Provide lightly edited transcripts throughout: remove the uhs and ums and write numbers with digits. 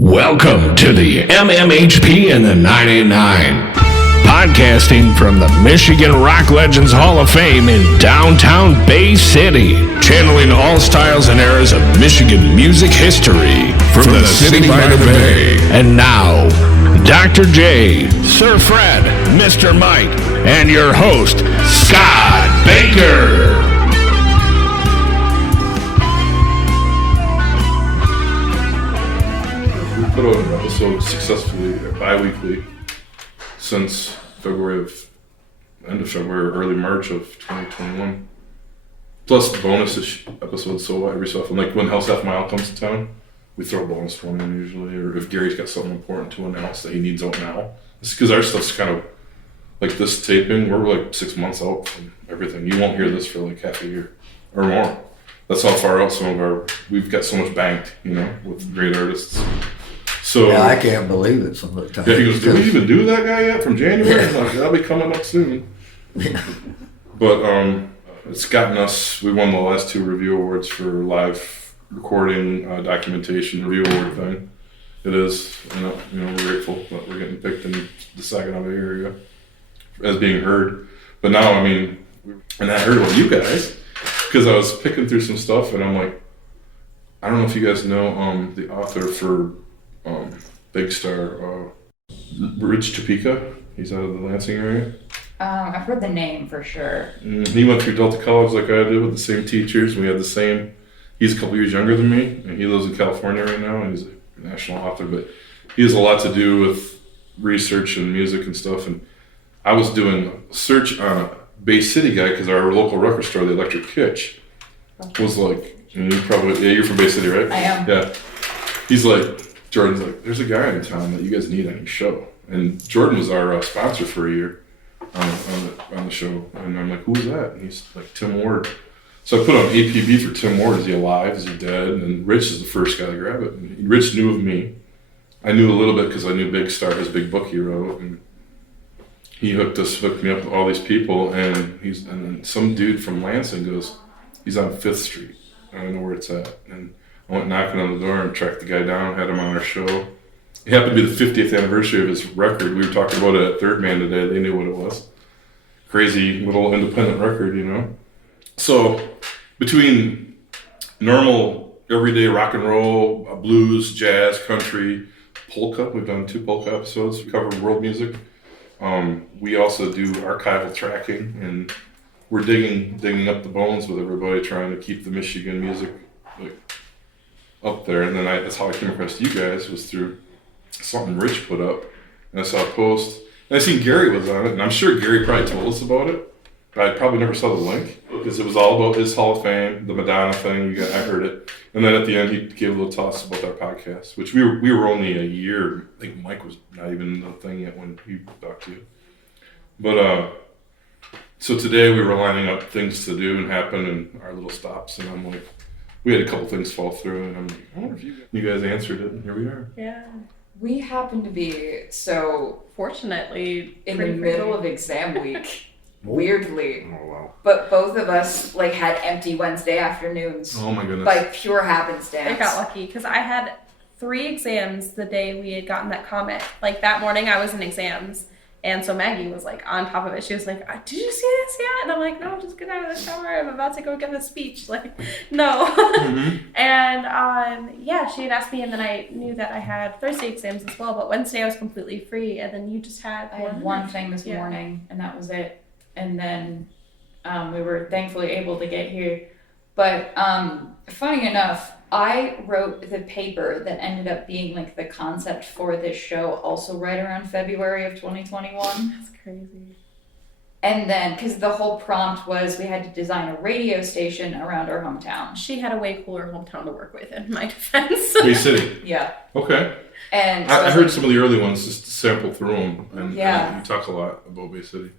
Welcome to the MMHP and the 989. Podcasting from the Michigan Rock Legends Hall of Fame in downtown Bay City. Channeling all styles and eras of Michigan music history. From the city by the bay. And now, Dr. J, Sir Fred, Mr. Mike, and your host, Scott Baker. Put out an episode successfully bi-weekly since end of February or early March of 2021. Plus bonus episodes, so every so often, like when House Half Mile comes to town, we throw a bonus one in usually, or if Gary's got something important to announce that he needs out now. It's because our stuff's kind of like this taping, we're like 6 months out from everything. You won't hear this for like half a year or more. That's how far out we've got so much banked, with great artists. So, yeah, I can't believe it some of the time. Yeah, he goes, did we even do that guy yet from January? I'm like, that'll be coming up soon. Yeah. But it's gotten us, we won the last 2 review awards for live recording, documentation, review award thing. It is, we're grateful that we're getting picked in the Saginaw Bay area as being heard. But now, and I heard about you guys because I was picking through some stuff and I'm like, I don't know if you guys know the author for Big Star, Rich Topeka. He's out of the Lansing area. I've heard the name for sure. He went through Delta College like I did with the same teachers. We had the same. He's a couple years younger than me, and he lives in California right now, and he's a national author. But he has a lot to do with research and music and stuff. And I was doing a search on a Bay City guy because our local record store, the Electric Kitsch, was like, you're from Bay City, right? I am. Yeah. He's like, Jordan's like, there's a guy in town that you guys need on your show. And Jordan was our sponsor for a year on the show. And I'm like, who's that? And he's like, Tim Ward. So I put on APB for Tim Ward. Is he alive? Is he dead? And Rich is the first guy to grab it. And Rich knew of me. I knew a little bit because I knew Big Star, his big book he wrote. And he hooked me up with all these people. And then some dude from Lansing goes, he's on 5th Street. I don't know where it's at. And I went knocking on the door and tracked the guy down, had him on our show. It happened to be the 50th anniversary of his record. We were talking about it at Third Man today. They knew what it was. Crazy little independent record, So between normal, everyday rock and roll, blues, jazz, country, polka, we've done 2 polka episodes. We cover world music. We also do archival tracking, and we're digging up the bones with everybody, trying to keep the Michigan music up there. And then that's how I came across you guys, was through something Rich put up, and I saw a post, and I seen Gary was on it, and I'm sure Gary probably told us about it, but I probably never saw the link because it was all about his Hall of Fame, the Madonna thing. I heard it, and then at the end he gave a little toss about our podcast, which we were only a year. I think Mike was not even the thing yet when he talked to you. But so today we were lining up things to do and happen and our little stops, and I'm like, we had a couple things fall through, and I'm like, I wonder if you guys answered it, and here we are. Yeah. We happen to be, fortunately, in the middle of exam week, weirdly. Oh, wow. But both of us, had empty Wednesday afternoons. Oh, my goodness. By pure happenstance. I got lucky, because I had 3 exams the day we had gotten that comment. That morning I was in exams. And so Maggie was on top of it. She was like, did you see this yet? And I'm like, no, just get out of the shower. I'm about to go give a speech. No. Mm-hmm. And she had asked me, and then I knew that I had Thursday exams as well, but Wednesday I was completely free. And then you just had I had one thing this morning, and that was it. And then we were thankfully able to get here. But funny enough, I wrote the paper that ended up being the concept for this show also right around February of 2021. That's crazy. And then, because the whole prompt was we had to design a radio station around our hometown. She had a way cooler hometown to work with, in my defense. Bay City. Yeah. Okay. And so I heard some of the early ones just to sample through them, and you talk a lot about Bay City.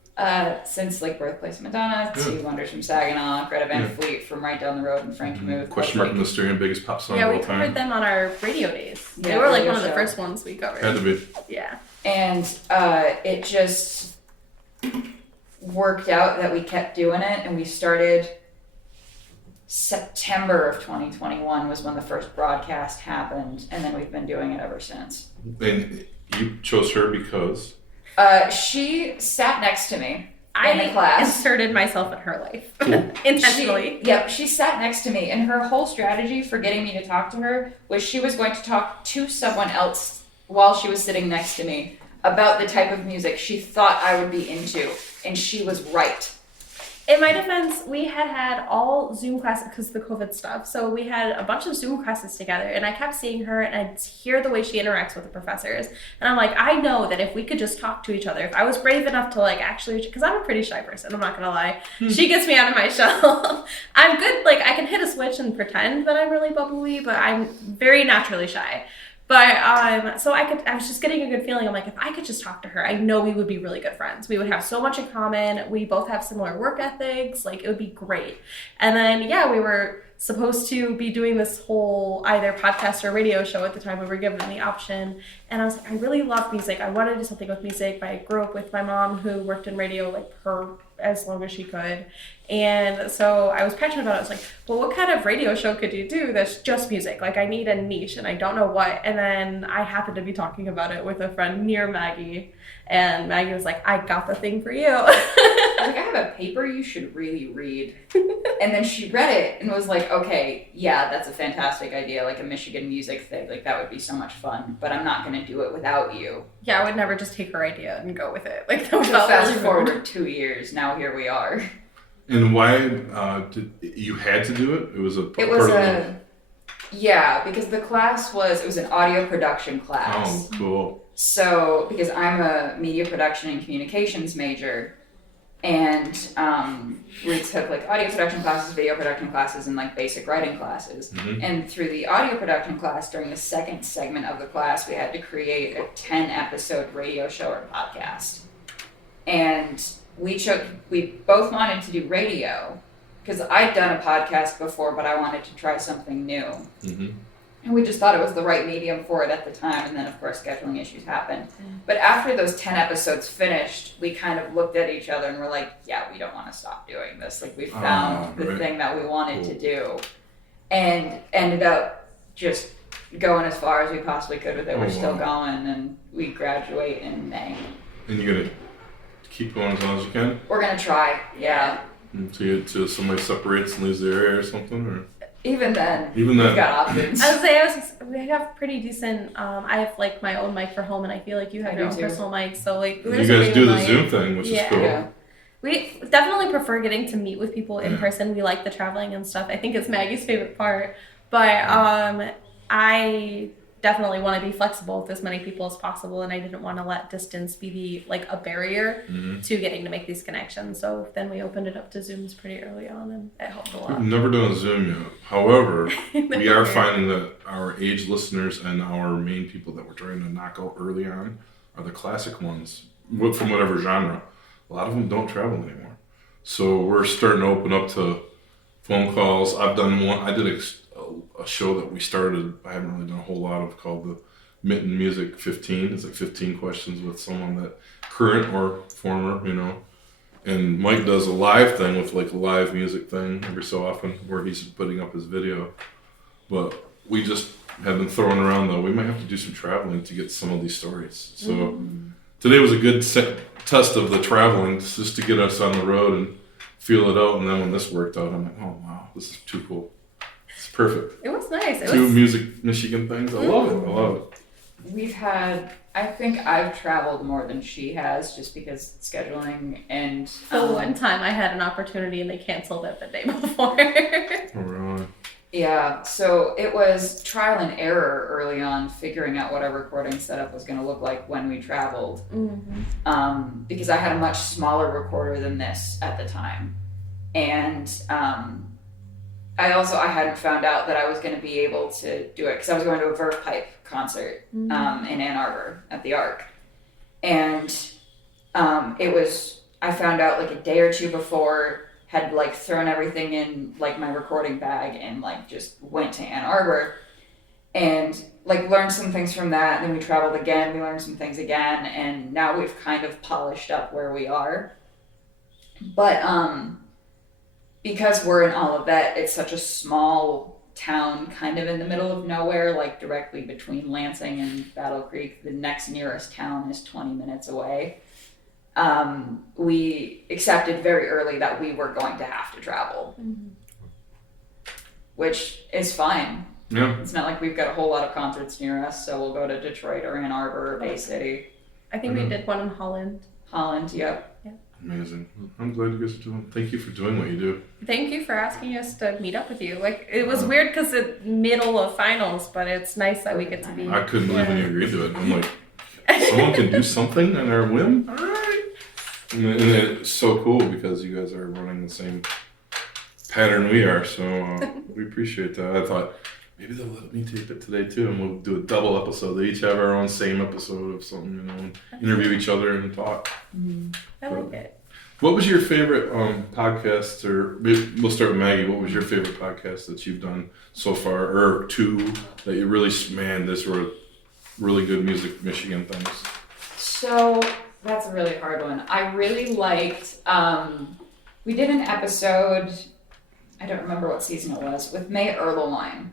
Since Birthplace of Madonna, Stevie Wonders from Saginaw, Greta Van Fleet from right down the road, and Frankie Muth. Question Mark and the Stereo, biggest pop song of Yeah, all we time. covered them on our radio days. Yeah, they were one of the show. first ones we covered. Had to be. Yeah. And it just worked out that we kept doing it, and we started September of 2021 was when the first broadcast happened, and then we've been doing it ever since. And you chose her because? She sat next to me in the class. Inserted myself in her life intentionally. She sat next to me, and her whole strategy for getting me to talk to her was she was going to talk to someone else while she was sitting next to me about the type of music she thought I would be into, and she was right. In my defense, we had all Zoom classes because of the COVID stuff. So we had a bunch of Zoom classes together, and I kept seeing her, and I'd hear the way she interacts with the professors. And I'm like, I know that if we could just talk to each other, if I was brave enough to like actually, because I'm a pretty shy person, I'm not gonna lie. She gets me out of my shell. I'm good, like I can hit a switch and pretend that I'm really bubbly, but I'm very naturally shy. But so I was just getting a good feeling. I'm like, if I could just talk to her, I know we would be really good friends. We would have so much in common. We both have similar work ethics. Like, it would be great. And then, we were supposed to be doing this whole either podcast or radio show at the time. We were given the option. And I was like, I really love music. I wanted to do something with music. I grew up with my mom who worked in radio like her as long as she could. And so I was passionate about it. I was like, well, what kind of radio show could you do that's just music? Like, I need a niche and I don't know what. And then I happened to be talking about it with a friend near Maggie. And Maggie was like, I got the thing for you. I was like, I have a paper you should really read. And then she read it and was like, okay, yeah, that's a fantastic idea. Like a Michigan music thing. Like, that would be so much fun. But I'm not going to do it without you. Yeah, I would never just take her idea and go with it. Like, that was fast forward 2 years. Now here we are. And why did you had to do it? It was because the class was an audio production class. Oh, cool. So, because I'm a media production and communications major, and we took like audio production classes, video production classes, and like basic writing classes. Mm-hmm. And through the audio production class, during the second segment of the class, we had to create a 10-episode radio show or podcast. And we both wanted to do radio because I'd done a podcast before, but I wanted to try something new. Mm-hmm. And we just thought it was the right medium for it at the time. And then, of course, scheduling issues happened. Mm-hmm. But after those 10 episodes finished, we kind of looked at each other and were like, yeah, we don't want to stop doing this. Like, we found the thing that we wanted to do and ended up just going as far as we possibly could with it. We're still going, and we graduate in May. And you're going to keep going as long as you can? We're going to try, yeah. Until somebody separates and leaves the area or something? Or? Even then, we've got options. I would say we have pretty decent. I have like my own mic for home, and I feel like you have your own personal mic. So like, you guys do the Zoom thing, which is cool. Yeah. We definitely prefer getting to meet with people in person. We like the traveling and stuff. I think it's Maggie's favorite part. But I definitely want to be flexible with as many people as possible, and I didn't want to let distance be a barrier to getting to make these connections. So then we opened it up to Zooms pretty early on, and it helped a lot. We've never done a Zoom yet. However, we are finding that our age listeners and our main people that we're trying to knock out early on are the classic ones from whatever genre. A lot of them don't travel anymore. So we're starting to open up to phone calls. I've done one. I did a show that we started, I haven't really done a whole lot of, called the Mitten Music 15. It's like 15 questions with someone that current or former, And Mike does a live thing with like a live music thing every so often where he's putting up his video. But we just have been throwing around though, we might have to do some traveling to get some of these stories. So today was a good test of the traveling, just to get us on the road and feel it out. And then when this worked out, I'm like, oh wow, this is too cool. Perfect. It was nice. Two music Michigan things. I love it. I think I've traveled more than she has just because scheduling and... The one time I had an opportunity and they canceled it the day before. Oh, really? Yeah, so it was trial and error early on figuring out what our recording setup was going to look like when we traveled. Mm-hmm. Because I had a much smaller recorder than this at the time. And... I hadn't found out that I was going to be able to do it because I was going to a Verve Pipe concert in Ann Arbor at the Arc. And I found out like a day or two before, had like thrown everything in like my recording bag and like just went to Ann Arbor and like learned some things from that. And then we traveled again, we learned some things again, and now we've kind of polished up where we are. But because we're in Olivet, it's such a small town, kind of in the middle of nowhere, like directly between Lansing and Battle Creek. The next nearest town is 20 minutes away. We accepted very early that we were going to have to travel, which is fine. Yeah. It's not like we've got a whole lot of concerts near us, so we'll go to Detroit or Ann Arbor or Bay City. I think we did one in Holland. Holland, yep. Amazing. I'm glad you guys are doing. Thank you for doing what you do. Thank you for asking us to meet up with you. Like, it was weird because it's middle of finals, but it's nice that we get to be. I couldn't believe when you agreed to it. I'm like, someone can do something on our whim. All right. And it's so cool because you guys are running the same pattern we are. So we appreciate that. I thought maybe they'll let me tape it today too, and we'll do a double episode. They each have our own same episode of something, you know, and interview each other and talk. I like it. What was your favorite podcast, or we'll start with Maggie. What was your favorite podcast that you've done so far, or two that you really, man, this were really good Music Michigan things? So that's a really hard one. I really liked, we did an episode, I don't remember what season it was, with May Erleline.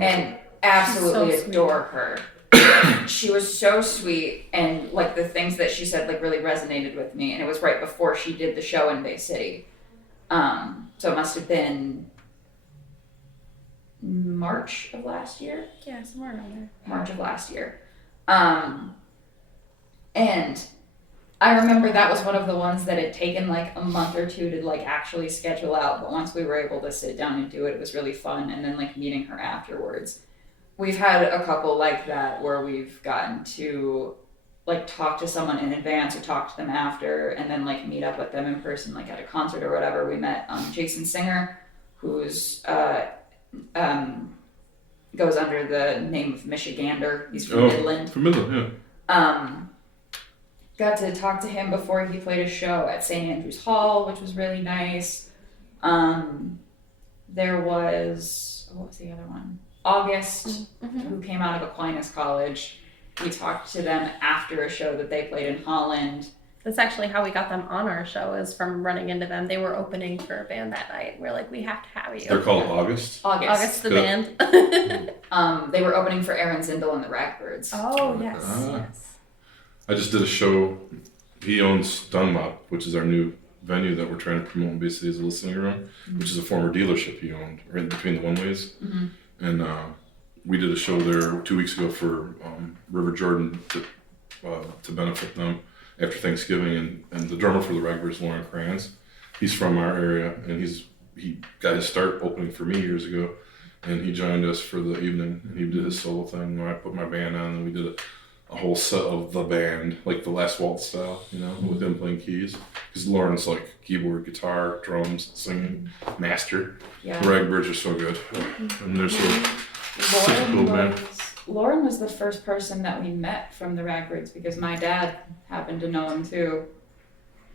And absolutely She's so adore her. She was so sweet, and like the things that she said like really resonated with me, and it was right before she did the show in Bay City. So it must have been March of last year. Yeah, somewhere around there. March of last year. And I remember that was one of the ones that had taken like a month or two to like actually schedule out, but once we were able to sit down and do it, it was really fun. And then like meeting her afterwards. We've had a couple like that where we've gotten to like talk to someone in advance or talk to them after, and then like meet up with them in person, like at a concert or whatever. We met Jason Singer, who's goes under the name of Michigander. He's from Midland. From Midland, yeah. Got to talk to him before he played a show at St. Andrews Hall, which was really nice. There was, what was the other one? August, who came out of Aquinas College. We talked to them after a show that they played in Holland. That's actually how we got them on our show, is from running into them. They were opening for a band that night. We're like, we have to have you. They're called August. August the Good. band. They were opening for Aaron Zindel and the Ragbirds. Oh, yes. I just did a show. He owns Dunlop, which is our new venue that we're trying to promote basically as a listening room, which is a former dealership he owned right in between the one-ways. And we did a show there 2 weeks ago for River Jordan to benefit them after Thanksgiving. And the drummer for the Ragbirds, Lauren Kranz, he's from our area, and he got his start opening for me years ago. And he joined us for the evening, and he did his solo thing where I put my band on, and we did a whole set of the band, like the Last Waltz style, you know, with them playing keys. Because Lauren's like keyboard, guitar, drums, singing, master. Yeah. The Ragbirds are so good. And they're such a cool band. Lauren was the first person that we met from the Ragbirds because my dad happened to know him too.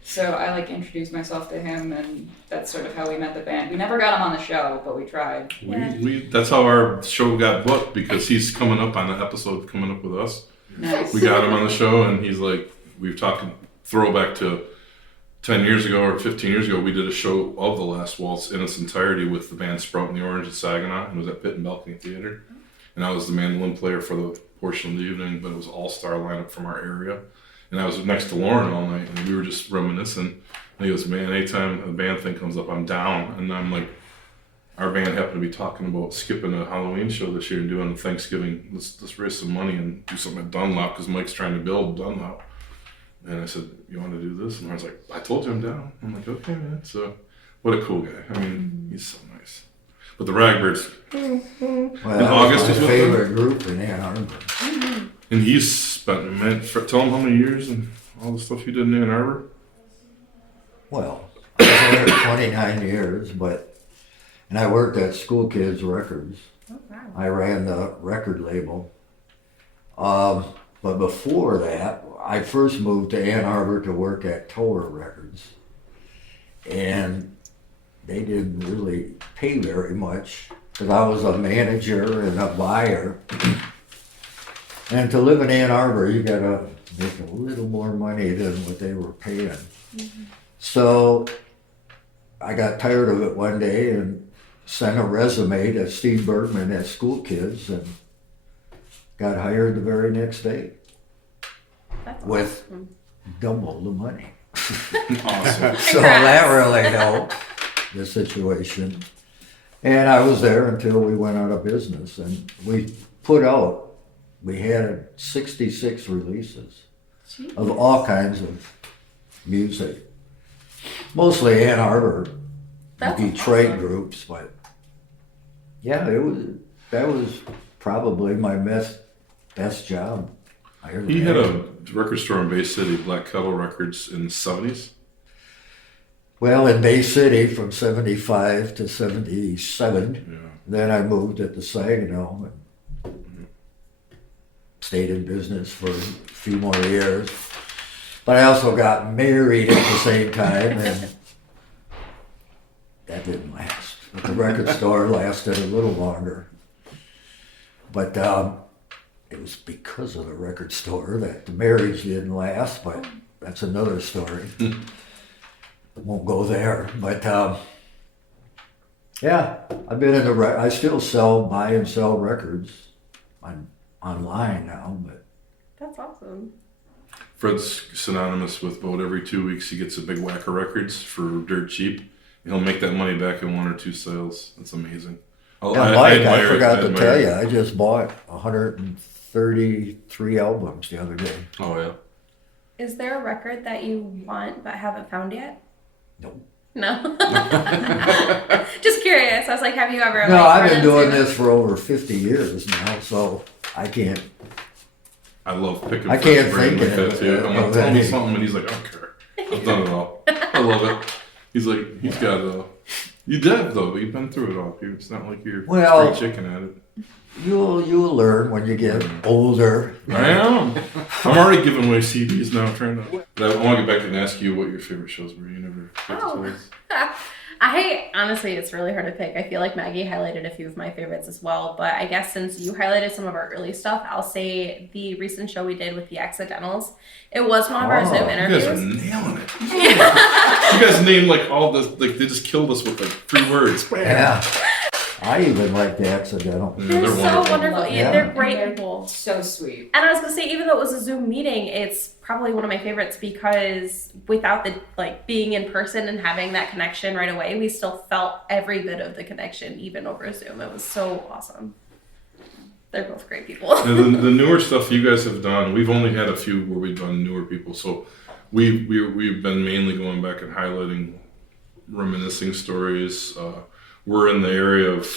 So I like introduced myself to him, and that's sort of how we met the band. We never got him on the show, but we tried. We that's how our show got booked, because he's coming up on the episode coming up with us. Nice. We got him on the show, and he's like, we've talked throwback to 10 years ago or 15 years ago. We did a show of the Last Waltz in its entirety with the band Sprout and the Orange at Saginaw, and it was at Pitt and Balcony Theater. And I was the mandolin player for the portion of the evening, but it was all-star lineup from our area. And I was next to Lauren all night, and we were just reminiscing. And he goes, man, anytime a band thing comes up, I'm down. And I'm like, our band happened to be talking about skipping a Halloween show this year and doing Thanksgiving. Let's raise some money and do something at Dunlop, because Mike's trying to build Dunlop. And I said, you want to do this? And I was like, I told you I'm down. I'm like, okay, man. So what a cool guy. I mean, he's so nice. But the Ragbirds. Well, In August that was is my what favorite group in Ann Arbor. And he's spent, man, tell him how many years and all the stuff you did in Ann Arbor. Well, I was there 29 years, and I worked at School Kids Records. Oh, wow. I ran the record label. But before that, I first moved to Ann Arbor to work at Tower Records. And they didn't really pay very much, because I was a manager and a buyer. And to live in Ann Arbor, you gotta make a little more money than what they were paying. So I got tired of it one day and sent a resume to Steve Bergman at School Kids and got hired the very next day That's with awesome. double the money. Awesome. So that really helped the situation. And I was there until we went out of business, and we had 66 releases Jeez. of all kinds of music. Mostly Ann Arbor, That's Detroit awesome. groups, but yeah, that was probably my best job I ever He had a record store in Bay City, Black Kettle Records, in the 70s. Well, in Bay City from 75 to 77. Yeah. Then I moved at the Saginaw and stayed in business for a few more years. But I also got married at the same time, and that didn't last. But the record store lasted a little longer. But it was because of the record store that the marriage didn't last, but that's another story. Won't go there. But yeah, I've been in I still buy and sell records online now, but That's awesome. Fred's synonymous with about every 2 weeks he gets a big whack of records for dirt cheap. He'll make that money back in 1 or 2 sales. That's amazing. Mike, I admire it. forgot to admire tell it. you, I just bought 133 albums the other day. Oh, yeah. Is there a record that you want but haven't found yet? Nope. No. Just curious. I was like, have you ever? No, like, I've run been doing into- this for over 50 years now, so I can't. I love picking I Fred's can't brain think like of that too. it. I'm like, tell me something, and he's like, I don't care. I've done it all. I love it. He's like, he's got you did though, but you've been through it all. It's not like you're Well- straight chicken at it. You'll learn when you get older. I am. I'm already giving away CDs now. I'm trying to. But I want to get back and ask you what your favorite shows were. You never. got to tell us. I honestly, it's really hard to pick. I feel like Maggie highlighted a few of my favorites as well, but I guess since you highlighted some of our early stuff, I'll say the recent show we did with the Accidentals. It was one of our Zoom You guys interviews. are nailing it. You guys named like all this. Like they just killed us with like 3 words. Yeah. I even like the Accidental. Yeah, They're so wonderful. Yeah. They're great They're people. So sweet. And I was gonna say, even though it was a Zoom meeting, it's probably one of my favorites because without the being in person and having that connection right away, we still felt every bit of the connection, even over Zoom. It was so awesome. They're both great people. Now, the newer stuff you guys have done, we've only had a few where we've done newer people, so we've been mainly going back and highlighting reminiscing stories. We're in the area of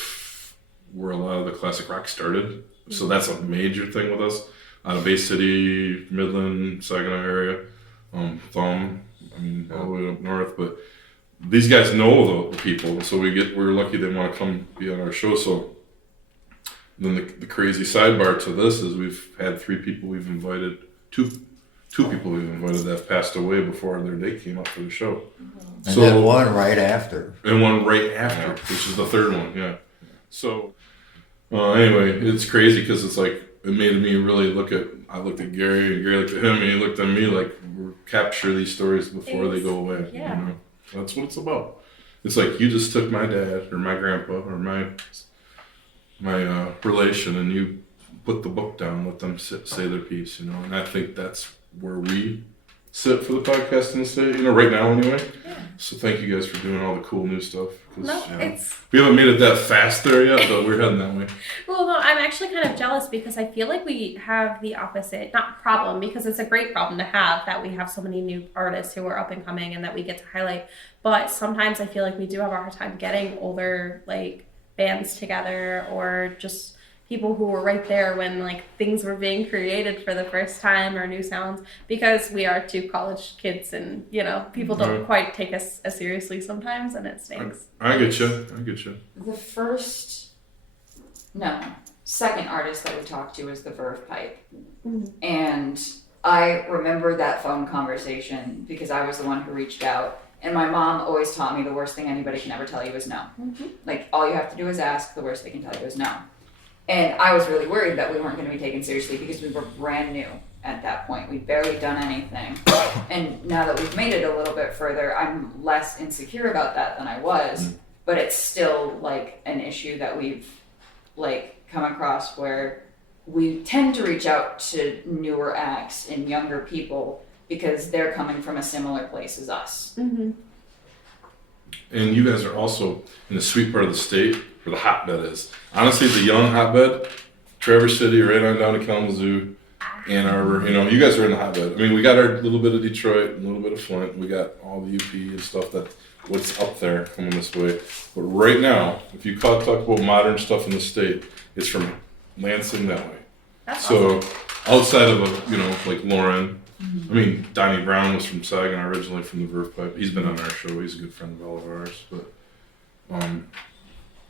where a lot of the classic rock started, so that's a major thing with us. Out of Bay City, Midland, Saginaw area, Thumb, all the way up north. But these guys know the people, so we're lucky they want to come be on our show. So then the crazy sidebar to this is we've had 3 people we've invited, two people we've invited that have passed away before their date came up for the show. And then one right after. And one right after, which is the 3rd one, yeah. So anyway, it's crazy because it's like it made me really I looked at Gary and Gary looked at him and he looked at me like we're capture these stories before they go away. Yeah. You know? That's what it's about. It's like you just took my dad or my grandpa or my relation and you put the book down, let them say their piece, you know. And I think that's where we sit for the podcast in the state, right now anyway. Yeah. So thank you guys for doing all the cool new stuff. No, it's We haven't made it that fast there yet, but we're heading that way. well, no, I'm actually kind of jealous because I feel like we have the opposite, not problem, because it's a great problem to have that we have so many new artists who are up and coming and that we get to highlight. But sometimes I feel like we do have a hard time getting older bands together or just people who were right there when things were being created for the first time or new sounds, because we are 2 college kids and people don't quite take us as seriously sometimes, and it stinks. I get you. The second artist that we talked to was the Verve Pipe. Mhm. And I remember that phone conversation because I was the one who reached out. And my mom always taught me the worst thing anybody can ever tell you is no. Mhm. All you have to do is ask, the worst they can tell you is no. And I was really worried that we weren't going to be taken seriously because we were brand new at that point. We'd barely done anything. And now that we've made it a little bit further, I'm less insecure about that than I was. But it's still like an issue that we've like come across where we tend to reach out to newer acts and younger people because they're coming from a similar place as us. Mm-hmm. And you guys are also in the sweet part of the state where the hotbed is. Honestly, the young hotbed, Traverse City, right on down to Kalamazoo, Ann Arbor. You know, you guys are in the hotbed. I mean, we got our little bit of Detroit, a little bit of Flint. We got all the UP and stuff that what's up there coming this way. But right now, if you talk about modern stuff in the state, it's from Lansing that way. That's So awesome. outside of like Lauren, I mean, Donnie Brown was from Saginaw originally from the Verve Pipe. He's been on our show. He's a good friend of all of ours. But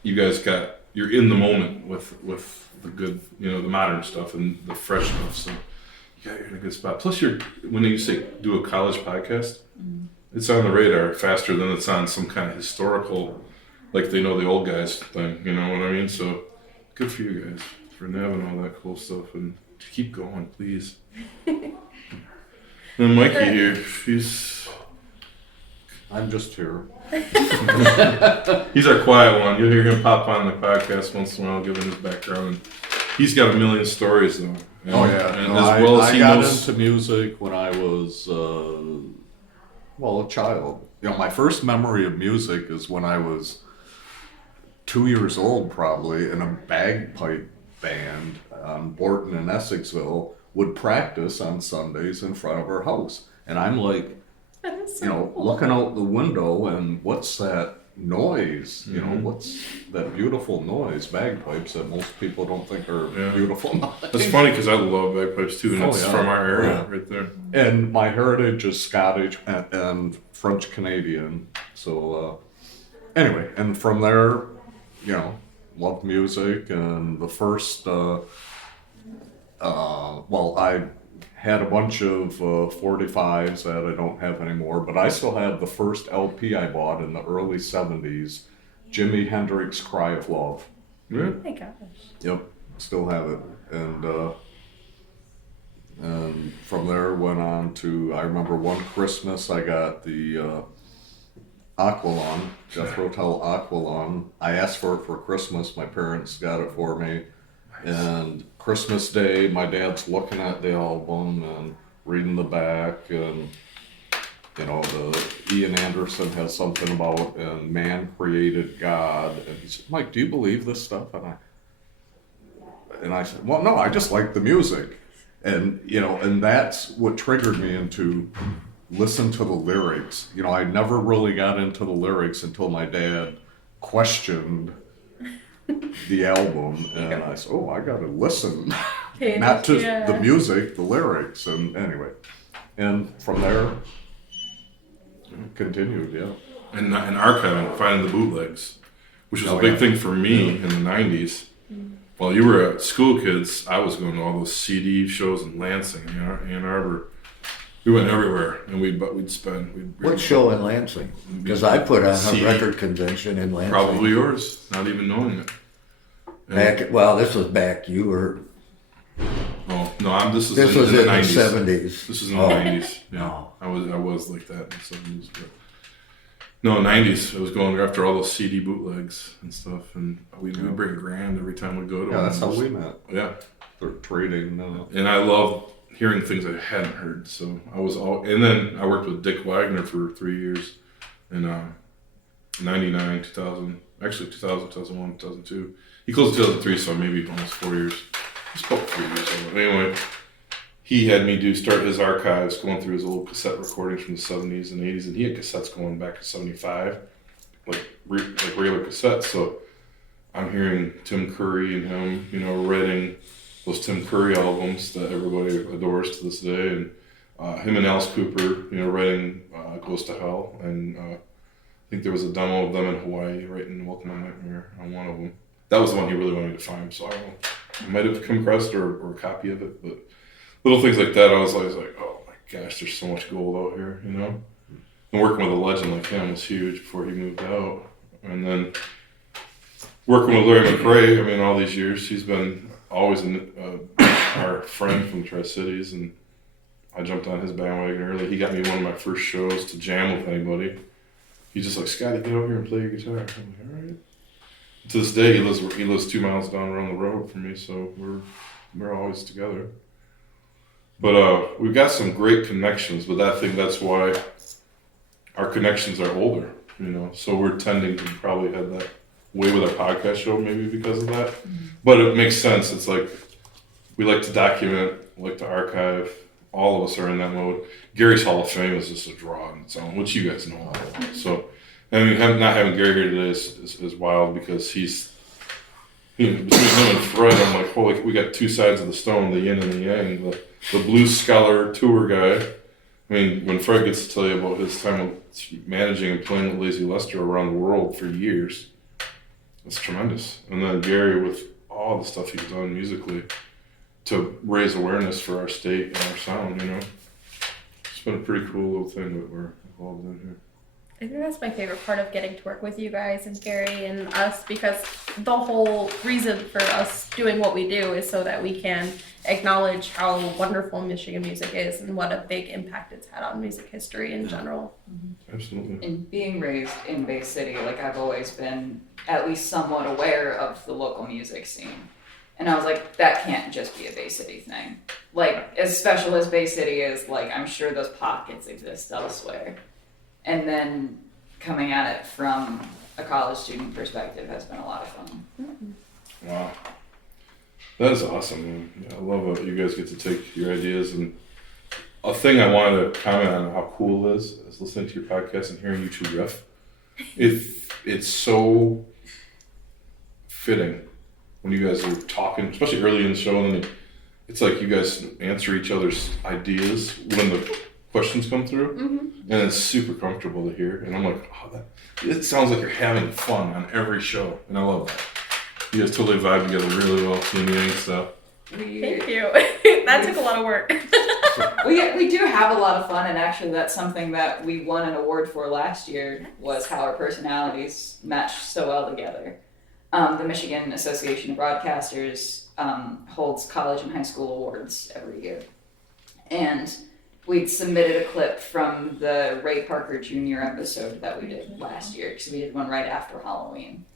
you guys you're in the moment with the good, you know, the modern stuff and the fresh stuff. So you're in a good spot. Plus, when you say do a college podcast, it's on the radar faster than it's on some kind of historical, like they know the old guys thing. You know what I mean? So good for you guys for nabbing all that cool stuff and keep going, please. And Mikey here, I'm just here. he's our quiet one. You'll hear him pop on the podcast once in a while, giving his background. He's got a million stories though. And, Oh yeah, and no, as well as I he got knows. into music when I was a child. You know, my first memory of music is when I was 2 years old, probably, in a bagpipe band on Borton in Essexville. Would practice on Sundays in front of our house, and I'm like, That is so you know, cool. looking out the window, and what's that noise? You know, Mhm. what's that beautiful noise? Bagpipes that most people don't think are Yeah. beautiful noise. That's funny because I love bagpipes too, and Oh, it's yeah. from our area Yeah. right there. And my heritage is Scottish and French Canadian. So anyway, and from there, you know, loved music, and the first. I had a bunch of 45s that I don't have anymore, but I still have the first LP I bought in the early 70s, Jimi Hendrix Cry of Love. Yeah. Oh my gosh. Yep, still have it. And from there went on to, I remember one Christmas I got the Aqualung, Jethro Tull Aqualung. I asked for it for Christmas, my parents got it for me. And Christmas Day, my dad's looking at the album and reading the back, and you know, the Ian Anderson has something about and man created God, and he said, "Mike, do you believe this stuff?" And I said, "Well, no, I just like the music," and you know, and that's what triggered me into listen to the lyrics. You know, I never really got into the lyrics until my dad questioned the album, and I said, "Oh, I gotta listen, Okay, not to yeah. the music, the lyrics." And anyway, and from there, continued. Yeah. And archiving, finding the bootlegs, which was Oh, a big yeah. thing for me in the 90s. While you were at school, kids, I was going to all those CD shows in Lansing, Ann Arbor. We went everywhere, and we'd spend. What show in Lansing? Because I put on a CD. record convention in Lansing. Probably yours, not even knowing it. And- This was back, you were, Oh no, this this was in in the the 90s. 70s. This is in the Oh. 90s. Yeah, Oh. I was like that in the 70s, but no, 90s. I was going after all those CD bootlegs and stuff, and we'd bring a grand every time we go to Yeah, one. that's how we met. Yeah, They're trading. and I loved hearing things I hadn't heard. So I was and then I worked with Dick Wagner for 3 years in 99, 2000, actually 2000, 2001, 2002. He closed in 2003, so maybe almost 4 years. It's about 3 years. But anyway, he had me start his archives, going through his old cassette recordings from the 70s and 80s, and he had cassettes going back to 75, like regular cassettes. So I'm hearing Tim Curry and him, you know, writing those Tim Curry albums that everybody adores to this day, and him and Alice Cooper, you know, writing Goes to Hell, and I think there was a demo of them in Hawaii writing Welcome to Nightmare on one of them. That was the one he really wanted me to find, so I don't know. I might have come across it or a copy of it, but little things like that, I was always like, oh my gosh, there's so much gold out here, you know? And working with a legend like him was huge before he moved out. And then working with Larry McRae, I mean, all these years, he's been always our friend from Tri-Cities, and I jumped on his bandwagon early. He got me one of my first shows to jam with anybody. He's just like, Scotty, get over here and play your guitar. I'm like, all right. To this day, he lives 2 miles down around the road from me, so we're always together. But we've got some great connections, but that's why our connections are older, you know. So we're tending to probably head that way with our podcast show, maybe because of that. But it makes sense. It's like we like to document, like to archive. All of us are in that mode. Gary's Hall of Fame is just a draw on its own, which you guys know. So, I mean, not having Gary here today is wild because he's, between him and Fred, I'm like, holy, we got two sides of the stone, the yin and the yang. The blues scholar tour guy. I mean, when Fred gets to tell you about his time of managing and playing with Lazy Lester around the world for years, that's tremendous. And then Gary with all the stuff he's done musically to raise awareness for our state and our sound, you know. It's been a pretty cool little thing that we're involved in here. I think that's my favorite part of getting to work with you guys and Gary and us, because the whole reason for us doing what we do is so that we can acknowledge how wonderful Michigan music is and what a big impact it's had on music history in general. Absolutely. And being raised in Bay City, like I've always been at least somewhat aware of the local music scene. And I was like, that can't just be a Bay City thing. Like, as special as Bay City is, like, I'm sure those pockets exist elsewhere. And then coming at it from a college student perspective has been a lot of fun. Mm-hmm. Wow. That is awesome, man. Yeah, I love it. You guys get to take your ideas. And a thing I wanted to comment on how cool it is listening to your podcast and hearing you two riff. It's so fitting when you guys are talking, especially early in the show, and then it's like you guys answer each other's ideas when the questions come through, and it's super comfortable to hear. And I'm like, oh, it sounds like you're having fun on every show, and I love that. You guys totally vibe together really well, yin yang stuff. Thank you. That took a lot of work. We do have a lot of fun, and actually that's something that we won an award for last year, was how our personalities matched so well together. The Michigan Association of Broadcasters holds college and high school awards every year. And we'd submitted a clip from the Ray Parker Jr. episode that we did last year, because we did one right after Halloween.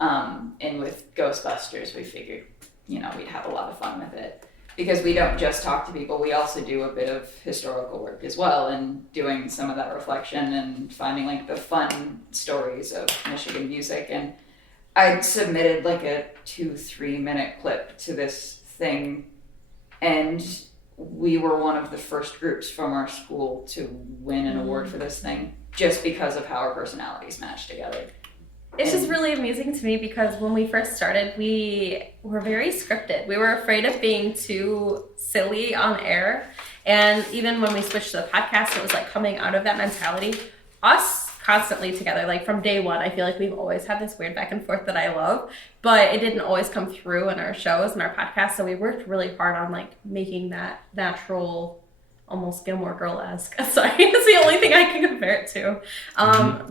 And with Ghostbusters, we figured, we'd have a lot of fun with it. Because we don't just talk to people, we also do a bit of historical work as well, and doing some of that reflection and finding like the fun stories of Michigan music. And I submitted like a 2-3 minute clip to this thing, and we were one of the first groups from our school to win an award for this thing, just because of how our personalities matched together. It's just really amusing to me because when we first started, we were very scripted. We were afraid of being too silly on air. And even when we switched to the podcast, it was like coming out of that mentality. Us constantly together, like from day one, I feel like we've always had this weird back and forth that I love, but it didn't always come through in our shows and our podcasts. So we worked really hard on like making that natural, almost Gilmore Girl-esque. Sorry, it's the only thing I can compare it to.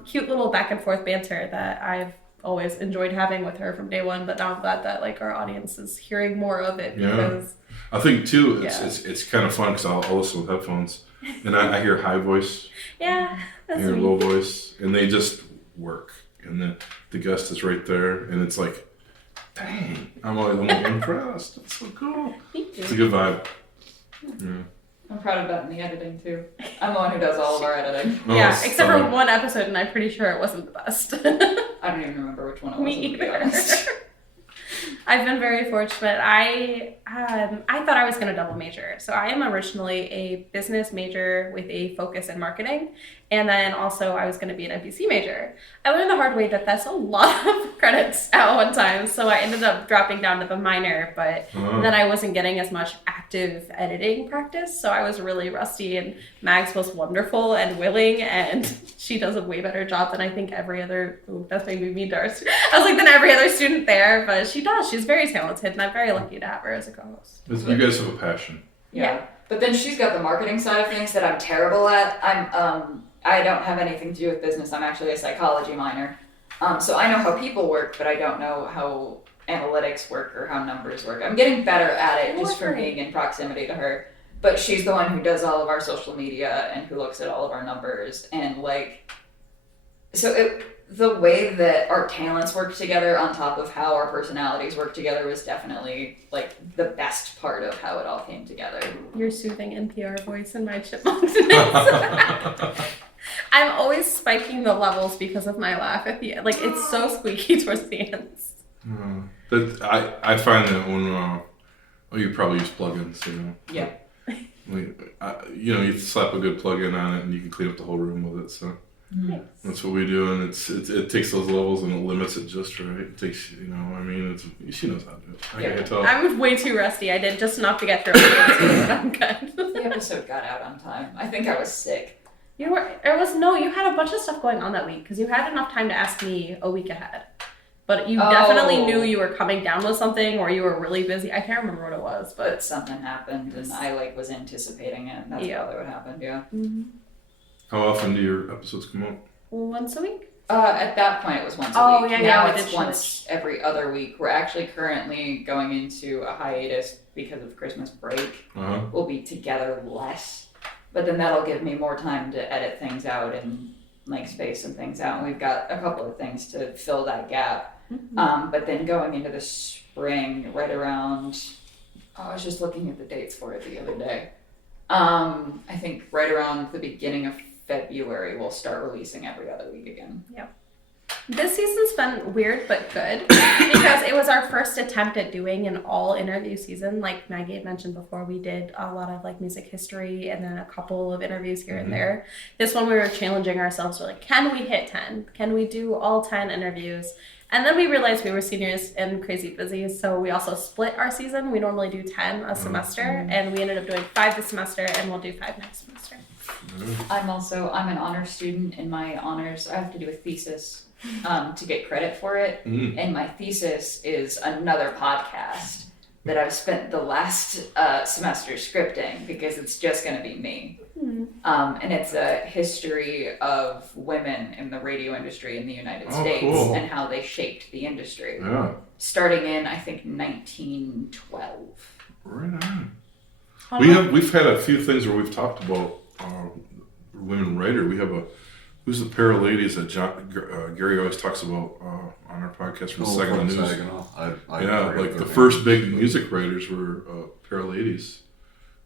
Cute little back and forth banter that I've always enjoyed having with her from day one, but now I'm glad that like our audience is hearing more of it. Because I think too, it's kind of fun because I'll listen with headphones and I hear high voice. Yeah, that's I hear sweet. low voice, and they just work. And the guest is right there, and it's like, dang, I'm impressed. It's so cool. Thank you. It's a good vibe. Yeah. I'm proud of that in the editing too. I'm the one who does all of our editing. Yeah, Oh, except for one episode, and I'm pretty sure it wasn't the best. I don't even remember which one it was. Me to be either. honest. I've been very fortunate. I thought I was going to double major. So I am originally a business major with a focus in marketing. And then also I was going to be an MPC major. I learned the hard way that that's a lot of credits at one time. So I ended up dropping down to the minor, but then I wasn't getting as much active editing practice. So I was really rusty, and Mags was wonderful and willing, and she does a way better job than I think every other, that's maybe mean to our I was like, than every other student there, but she does. She's very talented, and I'm very lucky to have her as a co-host. You guys have a passion. Yeah. But then she's got the marketing side of things that I'm terrible at. I don't have anything to do with business. I'm actually a psychology minor. So I know how people work, but I don't know how analytics work or how numbers work. I'm getting better at it just from being in proximity to her. But she's the one who does all of our social media and who looks at all of our numbers. And like, so the way that our talents work together on top of how our personalities work together was definitely like the best part of how it all came together. Your soothing NPR voice and my chipmunks. I'm always spiking the levels because of my laugh at the end. Like, it's so squeaky towards the ends. But I find that when you probably use plugins, you know. Yeah. You slap a good plug-in on it and you can clean up the whole room with it. So Nice. that's what we do, and it takes those levels and it limits it just right. It takes, she knows how to do it. I can tell. I'm way too rusty. I did just enough to get through it, but I'm good. The episode got out on time. I think I was sick. You had a bunch of stuff going on that week because you had enough time to ask me a week ahead. But you definitely knew you were coming down with something or you were really busy. I can't remember what it was, But something happened and I was anticipating it, and that's probably what happened, yeah. Mm-hmm. How often do your episodes come out? Once a week? At that point it was once a week. Now it's once every other week. We're actually currently going into a hiatus because of Christmas break. We'll be together less. But then that'll give me more time to edit things out and like space some things out. And we've got a couple of things to fill that gap. Mm-hmm. But then going into the spring, right around, I was just looking at the dates for it the other day. I think right around the beginning of February, we'll start releasing every other week again. Yep. This season's been weird but good because it was our first attempt at doing an all interview season. Like Maggie had mentioned before, we did a lot of like music history and then a couple of interviews here and there. This one we were challenging ourselves. We're like, can we hit 10? Can we do all 10 interviews? And then we realized we were seniors and crazy busy, so we also split our season. We normally do 10 a semester, and we ended up doing 5 this semester, and we'll do 5 next semester. I'm an honors student. In my honors, I have to do a thesis to get credit for it. And my thesis is another podcast that I've spent the last semester scripting because it's just going to be me. And it's a history of women in the radio industry in the United States and how they shaped the industry. Yeah. Starting in, I think, 1912. Right on. We've had a few things where we've talked about women writer. We have who's the pair of ladies that Gary always talks about on our podcast from Saginaw News. Like the first big music writers were a pair of ladies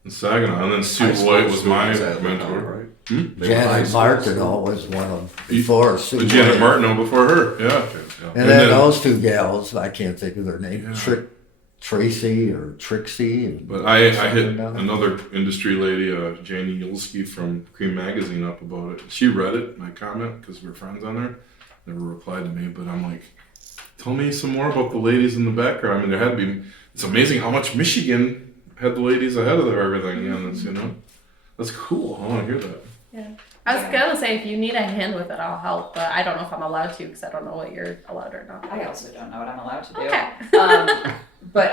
in Saginaw, and then Sue White was my mentor. Right? Janet Martineau was one of before Sue White. Janet Martineau before her, yeah. And then those two gals, I can't think of their name. Yeah. Tracy or Trixie. But I hit another industry lady, Janie Yulsky from Cream Magazine, up about it. She read it, my comment, because we're friends on there. Never replied to me, but I'm like, tell me some more about the ladies in the background. I mean, there had to be. It's amazing how much Michigan had the ladies ahead of everything. Yeah, that's cool. I want to hear that. Yeah. I was going to say, if you need a hand with it, I'll help, but I don't know if I'm allowed to because I don't know what you're allowed or not. I also don't know what I'm allowed to do. Okay. But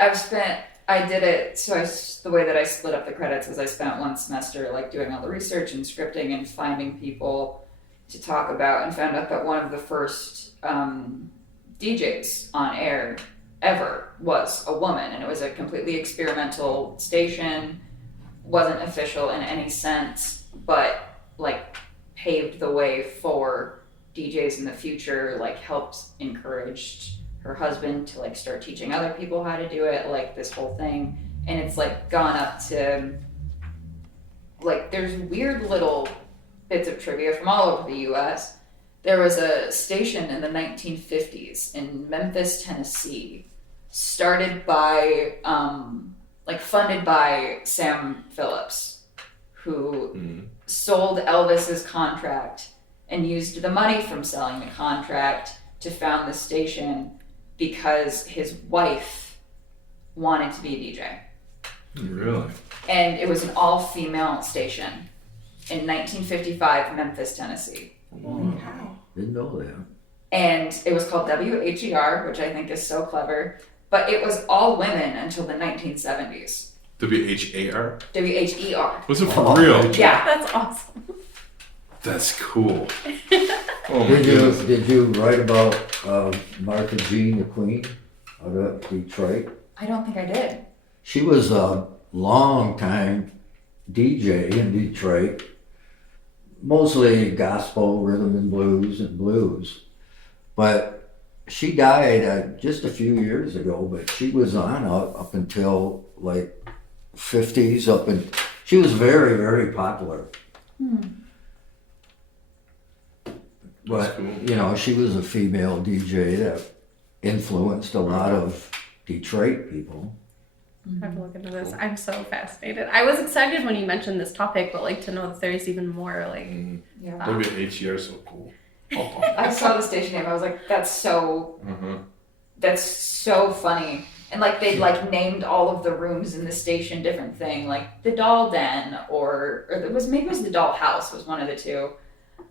I did it, so the way that I split up the credits is I spent one semester like doing all the research and scripting and finding people to talk about, and found out that one of the first DJs on air ever was a woman, and it was a completely experimental station, wasn't official in any sense, but like paved the way for DJs in the future, like helped encouraged her husband to like start teaching other people how to do it, like this whole thing. And it's like gone up to like, there's weird little bits of trivia from all over the US. There was a station in the 1950s in Memphis, Tennessee, started by funded by Sam Phillips, who sold Elvis's contract and used the money from selling the contract to found the station because his wife wanted to be a DJ. Really? And it was an all-female station in 1955, Memphis, Tennessee. Wow. Didn't know that. And it was called WHER, which I think is so clever. But it was all women until the 1970s. WHAR? WHER. Was it for real? Yeah. That's awesome. That's cool. Oh my Did goodness. you write about Martha Jean, the Queen out of Detroit? I don't think I did. She was a long time DJ in Detroit, mostly gospel, rhythm and blues. But she died just a few years ago, but she was on up until like 50s she was very, very popular. But, cool. she was a female DJ that influenced a lot of Detroit people. I have to look into this. I'm so fascinated. I was excited when you mentioned this topic, but like to know that there's even more like. Yeah. WHER is so cool. I saw the station name. I was like, that's so funny. And like they like named all of the rooms in the station different thing, like the doll den or it was maybe it was the doll house was one of the two.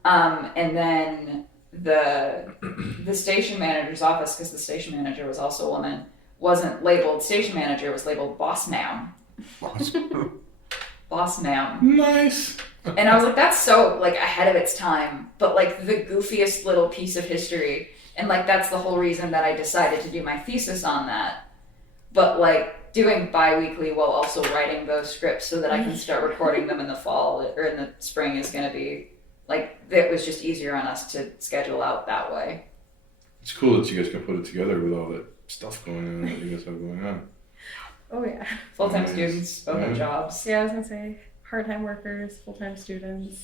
And then the station manager's office, because the station manager was also a woman, wasn't labeled station manager, it was labeled boss ma'am. Boss ma'am. Nice. And I was like, that's so like ahead of its time, but like the goofiest little piece of history. And like that's the whole reason that I decided to do my thesis on that. But like doing bi-weekly while also writing those scripts so that I can start recording them in the fall or in the spring is going to be like, it was just easier on us to schedule out that way. It's cool that you guys can put it together with all that stuff going on that you guys have going on. Oh yeah. Full-time Nice. students, both have jobs. Yeah, I was gonna say part-time workers, full-time students,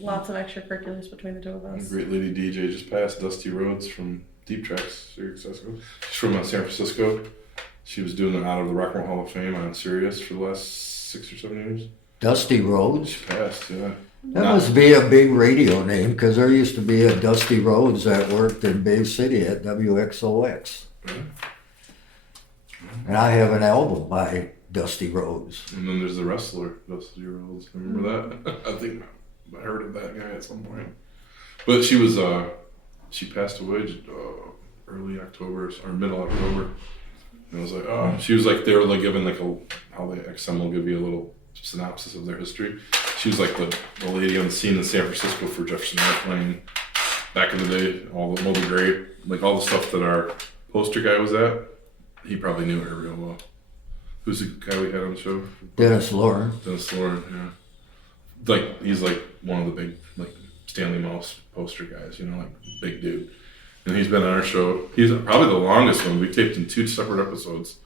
lots of extracurriculars between the two of A us. great lady DJ just passed, Dusty Rhodes from Deep Tracks, Sirius XM. She's from San Francisco. She was doing it out of the Rock and Roll Hall of Fame on Sirius for the last 6 or 7 years. Dusty Rhodes? She passed, yeah. That must be a big radio name, because there used to be a Dusty Rhodes that worked in Bay City at WXOX. And I have an album by Dusty Rhodes. And then there's the wrestler, Dusty Rhodes. Remember that? I think I heard of that guy at some point. But she was, she passed away early October or middle October. And I was like, oh, she was like, they were like giving like how the XM will give you a little synopsis of their history. She was like the lady on the scene in San Francisco for Jefferson Airplane back in the day, all the Moby Grape, like all the stuff that our poster guy was at. He probably knew her real well. Who's the guy we had on the show? Dennis Lauren. Dennis Lauren, yeah. Like, he's like one of the big, like, Stanley Mouse poster guys, like, big dude. And he's been on our show. He's probably the longest one. We taped in 2 separate episodes.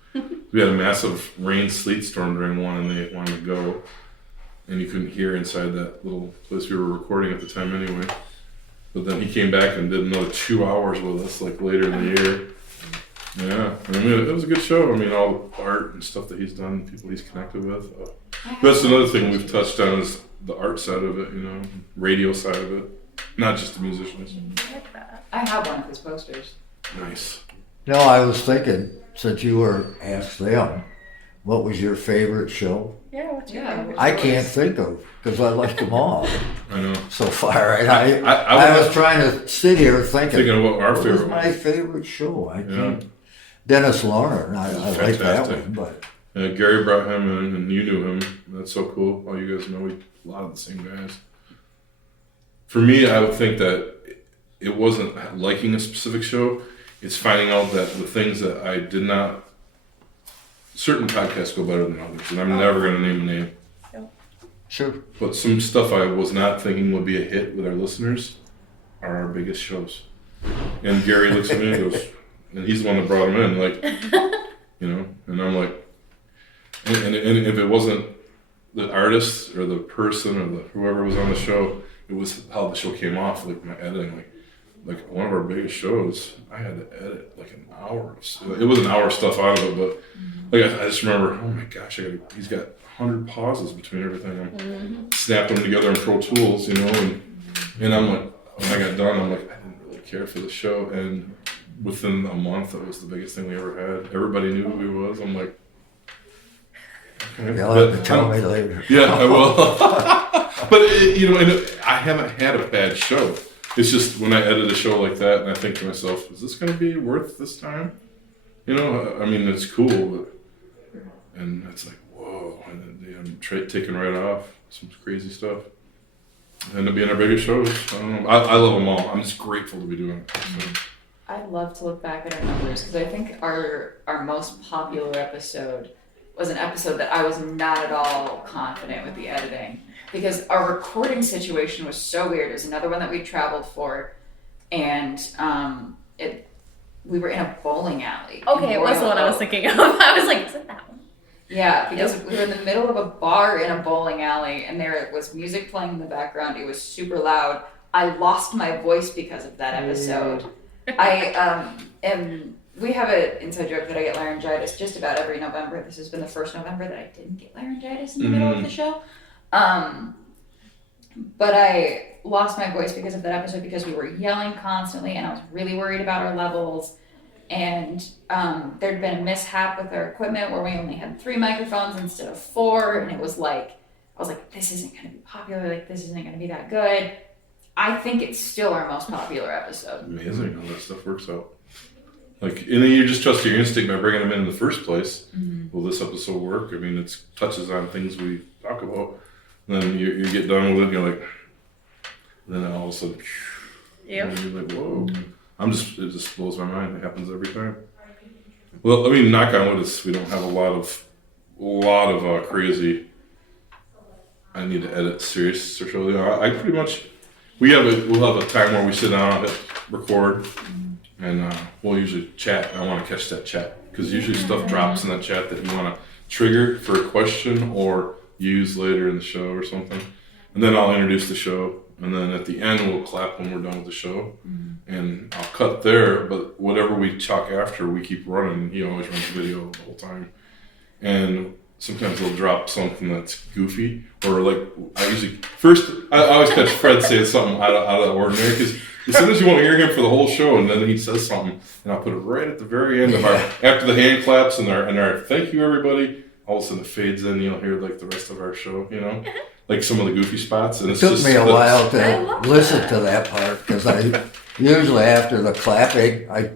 We had a massive rain sleet storm during one, and they wanted to go. And you couldn't hear inside that little place we were recording at the time anyway. But then he came back and did another 2 hours with us, like, later in the year. Yeah, I mean, it was a good show. I mean, all the art and stuff that he's done, people he's connected with. That's another thing we've touched on is the art side of it, radio side of it. Not just the musicians. I like that. I have one of his posters. Nice. No, I was thinking, since you were asked them, what was your favorite show? Yeah, what's your Yeah. favorite? I can't think of, because I like them all I know. so far. And I I was trying to sit here thinking of what our was favorite my was. favorite show. I can't. Dennis Lauren, I like that fantastic. one, but Gary brought him in, and you knew him. That's so cool. All you guys know, a lot of the same guys. For me, I would think that it wasn't liking a specific show. It's finding out that the things that I did not. Certain podcasts go better than others, and I'm never going to name a name. sure. But some stuff I was not thinking would be a hit with our listeners are our biggest shows. And Gary looks at me and goes, and he's the one that brought him in, like, and I'm like, and if it wasn't the artist or the person or whoever was on the show, it was how the show came off, like my editing, like one of our biggest shows, I had to edit like an hour. It was an hour of stuff out of it, but like I just remember, oh my gosh, he's got 100 pauses between everything. I'm snapping them together in Pro Tools, and I'm like, when I got done, I'm like, I didn't really care for the show, and within a month, it was the biggest thing we ever had. Everybody knew who he was. I'm like, okay. You'll have to tell me later. Yeah, I will. But I haven't had a bad show. It's just when I edit a show like that, and I think to myself, is this going to be worth this time? I mean, it's cool, and it's like, whoa, and then I'm taking right off some crazy stuff. end up being our biggest shows. I don't know. I love them all. I'm just grateful to be doing it. So. I'd love to look back at our numbers because I think our most popular episode was an episode that I was not at all confident with the editing because our recording situation was so weird. It was another one that we traveled for, and we were in a bowling alley. Okay, it was the one I was thinking of. I was like, is it that one? Yeah, because we were in the middle of a bar in a bowling alley, and there was music playing in the background. It was super loud. I lost my voice because of that episode. We have an inside joke that I get laryngitis just about every November. This has been the first November that I didn't get laryngitis in the middle of the show. But I lost my voice because of that episode because we were yelling constantly, and I was really worried about our levels. And there'd been a mishap with our equipment where we only had 3 microphones instead of 4, and it was like, I was like, this isn't going to be popular, like this isn't going to be that good. I think it's still our most popular episode. Amazing how that stuff works out. Like, and then you just trust your instinct by bringing them in the first place. Will this episode work? I mean, it touches on things we talk about. And then you get done with it, and you're like, and then all of a sudden, and you're like, whoa. It just blows my mind. It happens every time. Well, I mean, knock on wood, we don't have a lot of crazy. I need to edit serious or so. I pretty much, we'll have a time where we sit down, hit record, and we'll usually chat. I want to catch that chat because usually stuff drops in that chat that you want to trigger for a question or use later in the show or something. And then I'll introduce the show. And then at the end, we'll clap when we're done with the show. And I'll cut there, but whatever we talk after, we keep running. He always runs video the whole time. And sometimes he'll drop something that's goofy. Or like, I always catch Fred saying something out of the ordinary. Because as soon as you won't hear him for the whole show, and then he says something, and I'll put it right at the very end of after the hand claps and our thank you everybody, all of a sudden it fades in, you'll hear like the rest of our show, you know? Like some of the goofy spots. And it took me a while to listen to that part because I usually after the clapping I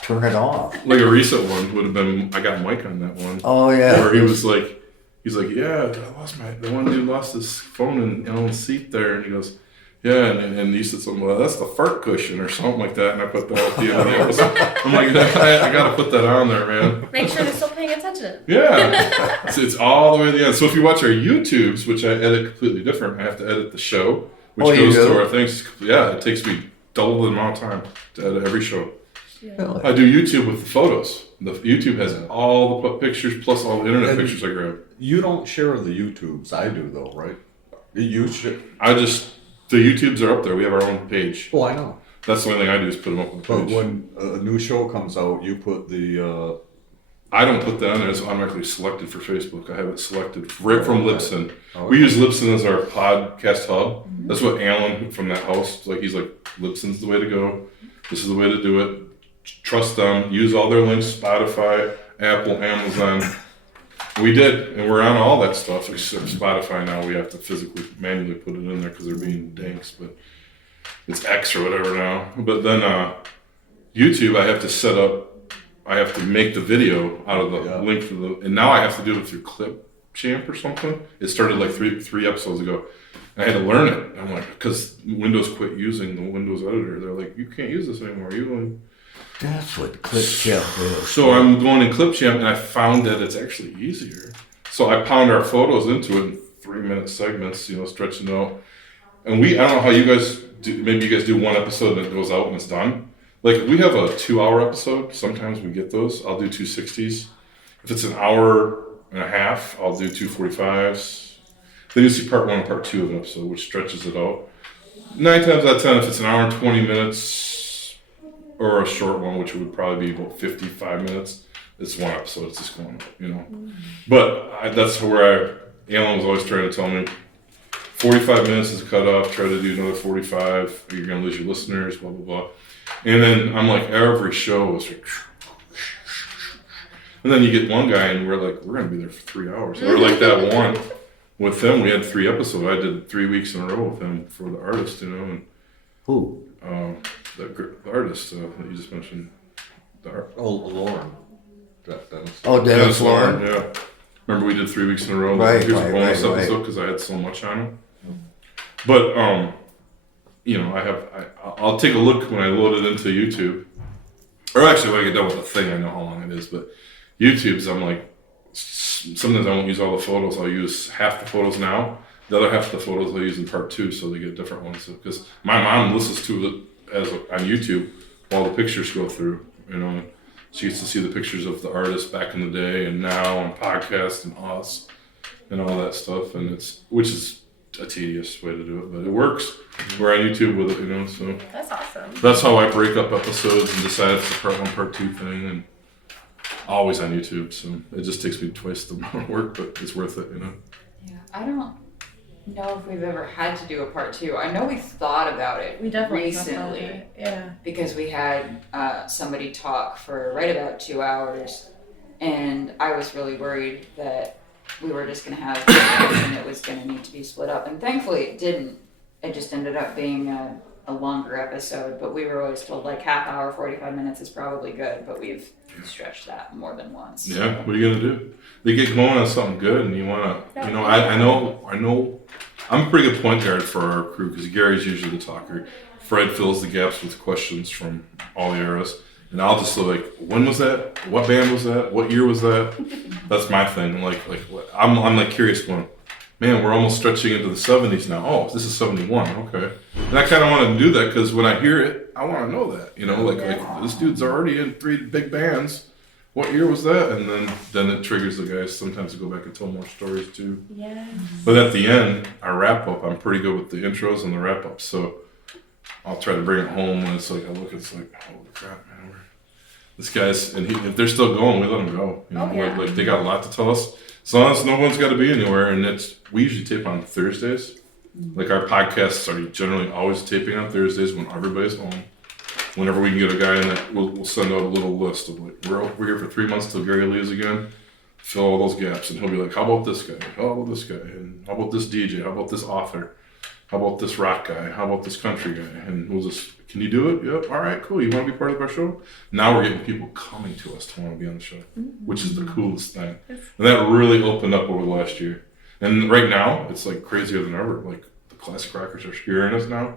turn it off. Like a recent one would have been, I got Mike on that one. Oh yeah. Where he's like, yeah, the one dude lost his phone in Ellen's seat there, and he goes, yeah, and you said something, well, that's the fart cushion or something like that, and I put that at the end of the episode. I'm like, I gotta put that on there, man. Make sure they're still paying attention. Yeah, it's all the way to the end. So if you watch our YouTubes, which I edit completely different, I have to edit the show, which goes to our things. Yeah, it takes me double the amount of time to edit every show. Yeah. I do YouTube with the photos. The YouTube has all the pictures plus all the internet pictures I grab. You don't share the YouTubes. I do though, right? You share. The YouTubes are up there. We have our own page. Oh, I know. That's the only thing I do is put them up on the page. But when a new show comes out, you put the... I don't put that on there. It's automatically selected for Facebook. I have it selected right from Libsyn. Okay. We use Libsyn as our podcast hub. That's what Alan from that house, he's like, Libsyn's the way to go. This is the way to do it. Trust them. Use all their links, Spotify, Apple, Amazon. We did, and we're on all that stuff. Except Spotify now, we have to physically, manually put it in there because they're being danks, but it's X or whatever now. But then YouTube, I have to make the video out of the link for and now I have to do it through Clipchamp or something. It started like three episodes ago. And I had to learn it. I'm like, because Windows quit using the Windows editor. They're like, you can't use this anymore. That's what Clipchamp is. So I'm going in Clipchamp, and I found that it's actually easier. So I pound our photos into it in 3-minute segments, stretching it out. And I don't know how you guys do. Maybe you guys do one episode and it goes out and it's done. Like if we have a 2-hour episode, sometimes we get those. I'll do 260s. If it's an hour and a half, I'll do 245s. Then you see part 1 and part 2 of an episode, which stretches it out. 9 times out of 10, if it's an hour and 20 minutes, or a short one, which would probably be about 55 minutes. It's one episode. It's just going up, But that's where Alan was always trying to tell me, 45 minutes is a cutoff. Try to do another 45. Or you're going to lose your listeners, blah, blah, blah. And then I'm like, every show is like, and then you get one guy and we're like, we're going to be there for 3 hours. Or like that one with him, we had 3 episodes. I did 3 weeks in a row with him for the artist, And who? The artist that you just mentioned. Lauren. Dennis Lauren. Yeah. Remember we did 3 weeks in a row. Right, Here's a bonus right. episode because I had so much on him. But you know, I'll take a look when I load it into YouTube. Or actually, when I get done with the thing, I know how long it is. But YouTube's, I'm like, sometimes I won't use all the photos. I'll use half the photos now. The other half of the photos I'll use in part 2, so they get different ones. Because my mom listens to it on YouTube while the pictures go through. You know, she gets to see the pictures of the artists back in the day and now on podcasts and us and all that stuff. And which is a tedious way to do it, but it works. We're on YouTube with it, you know. So That's awesome. that's how I break up episodes and decide it's a part 1, part 2 thing, and always on YouTube. So it just takes me twice the amount of work, but it's worth it, you know. Yeah, I don't know if we've ever had to do a part 2. I know we thought about it We definitely talked about recently it. Yeah. because we had somebody talk for right about 2 hours, and I was really worried that we were just going to have and it was going to need to be split up, and thankfully it didn't. It just ended up being a longer episode, but we were always told like half hour, 45 minutes is probably good, but we've stretched that more than once. Yeah, what are you gonna do? They get going on something good, and you wanna, you know, I know. I'm a pretty good point guard for our crew because Gary's usually the talker. Fred fills the gaps with questions from all the eras, and I'll just like, when was that? What band was that? What year was that? That's my thing. Like I'm like curious, going, man, we're almost stretching into the 70s now. Oh, this is 71. Okay, and I kind of want to do that because when I hear it, I want to know that. You know, like this dude's already in 3 big bands. What year was that? And then it triggers the guys sometimes to go back and tell more stories too. Yeah. But at the end, our wrap up, I'm pretty good with the intros and the wrap up. So I'll try to bring it home when it's like, I look, it's like, holy crap, man. This guy's, and if they're still going, we let them go. You know, Oh, yeah. like they got a lot to tell us. As long as no one's got to be anywhere, and we usually tape on Thursdays. Like our podcasts are generally always taping on Thursdays when everybody's home. Whenever we can get a guy in that, we'll send out a little list of like, we're here for 3 months till Gary leaves again. Fill all those gaps, and he'll be like, how about this guy? How about this guy? And how about this DJ? How about this author? How about this rock guy? How about this country guy? And we'll just, can you do it? Yep. All right, cool. You want to be part of our show? Now we're getting people coming to us to want to be on the show, which is the coolest thing. And that really opened up over the last year. And right now, it's like crazier than ever. Like the classic rockers are hearing us now.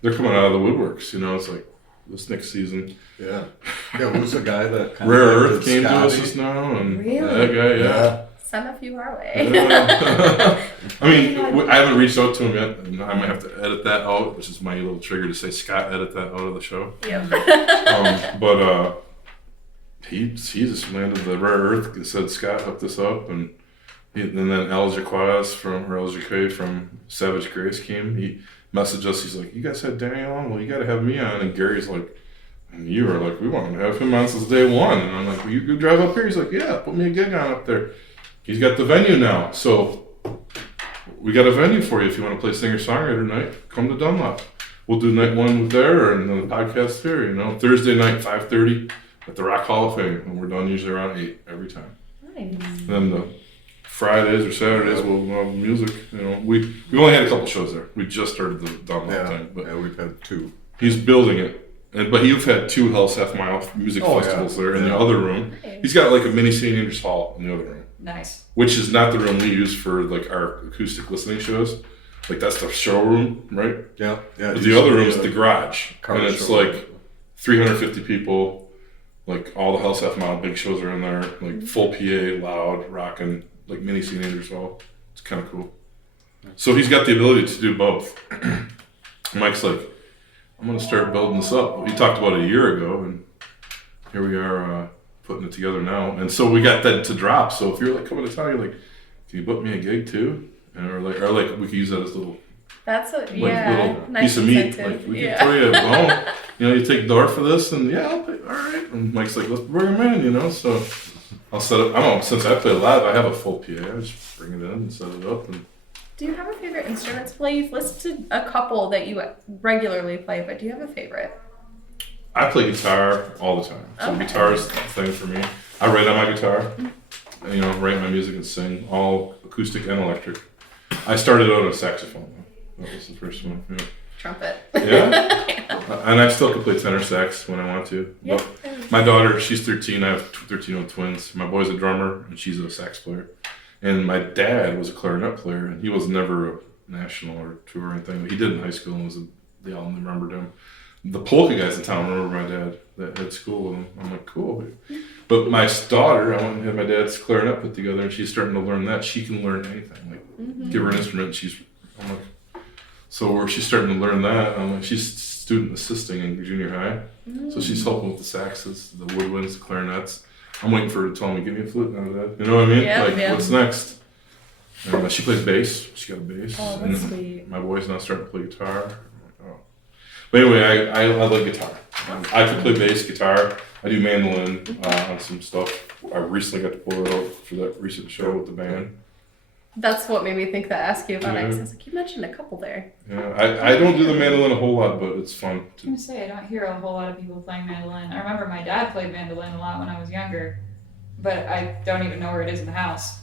They're coming out of the woodworks. You know, it's like this next season. Yeah. Who's the guy that Rare Earth came to us just now, and Really? that guy, yeah. Send a few our way. I mean, I haven't reached out to him yet, and I might have to edit that out, which is my little trigger to say, Scott, edit that out of the show. Yep. But he just landed the Rare Earth and said, Scott, hook this up, and then El Jaquaz from Savage Grace came. He messaged us. He's like, you guys had Danny on? Well, you got to have me on. And Gary's like, and you were like, we want to have him on since day one. And I'm like, well, you could drive up here? He's like, yeah, put me a gig on up there. He's got the venue now. So we got a venue for you if you want to play singer-songwriter night. Come to Dunlop. We'll do night 1 there and then the podcast here. You know, Thursday night, 5:30 at the Rock Hall of Fame. And we're done usually around 8 every time. Nice. And then the Fridays or Saturdays we'll have music. You know, we've only had a couple shows there. We just started the Dunlop thing, but we've had 2. he's building it. But you've had 2 Hell's Half Mile music festivals there in the other room. Nice. He's got like a mini St. Andrews Hall in the other room, Nice. which is not the room we use for like our acoustic listening shows. Like that's the showroom, right? Yeah. But the other room is the garage, car and it's showroom. like 350 people. Like all the Hell's Half Mile big shows are in there, like full PA, loud, rocking, like mini St. Andrews Hall. It's kind of cool. So he's got the ability to do both. Mike's like, I'm going to start building this up. He talked about it a year ago, and here we are putting it together now. And so we got that to drop. So if you're like coming to town, you're like, can you book me a gig too? And or like we could use that as a little, That's a little nice piece of meat. incentive. Like we can throw you a bone. You know, you take door for this, and I'll pay. All right. And Mike's like, let's bring him in. You know, so I'll set up. I don't know. Since I play live, I have a full PA. I just bring it in and set it up. And Do you have a favorite instrument to play? You've listed a couple that you regularly play, but do you have a favorite? I play guitar all the time. So Okay. guitar is the thing for me. I write on my guitar. You know, write my music and sing, all acoustic and electric. I started out on saxophone. That was the first one. Yeah. Trumpet. Yeah. And I still can play tenor sax when I want to. Yeah. But my daughter, she's 13. I have 13-year-old twins. My boy's a drummer, and she's a sax player. And my dad was a clarinet player, and he was never national or tour or anything. But he did in high school and they all remembered him. The polka guys in town remember my dad that had school with him. I'm like, cool. But my daughter, I went and had my dad's clarinet put together, and she's starting to learn that. She can learn anything. Like, give her an instrument, I'm like, so where she's starting to learn that, I'm like, she's student assisting in junior high. So she's helping with the saxes, the woodwinds, the clarinets. I'm waiting for her to tell me, give me a flute now, Dad. You know what I mean? Yeah, What's next? And she plays bass. She got a bass. Oh, and that's sweet. my boy's now starting to play guitar. I'm like, oh. But anyway, I like guitar. I can play bass, guitar. I do mandolin on some stuff. I recently got to pull it out for that recent show with the band. That's what made me think to ask you about it. 'Cause I was Yeah. like, you mentioned a couple there. Yeah, I don't do the mandolin a whole lot, but it's fun. I was gonna say, I don't hear a whole lot of people playing mandolin. I remember my dad played mandolin a lot when I was younger, but I don't even know where it is in the house.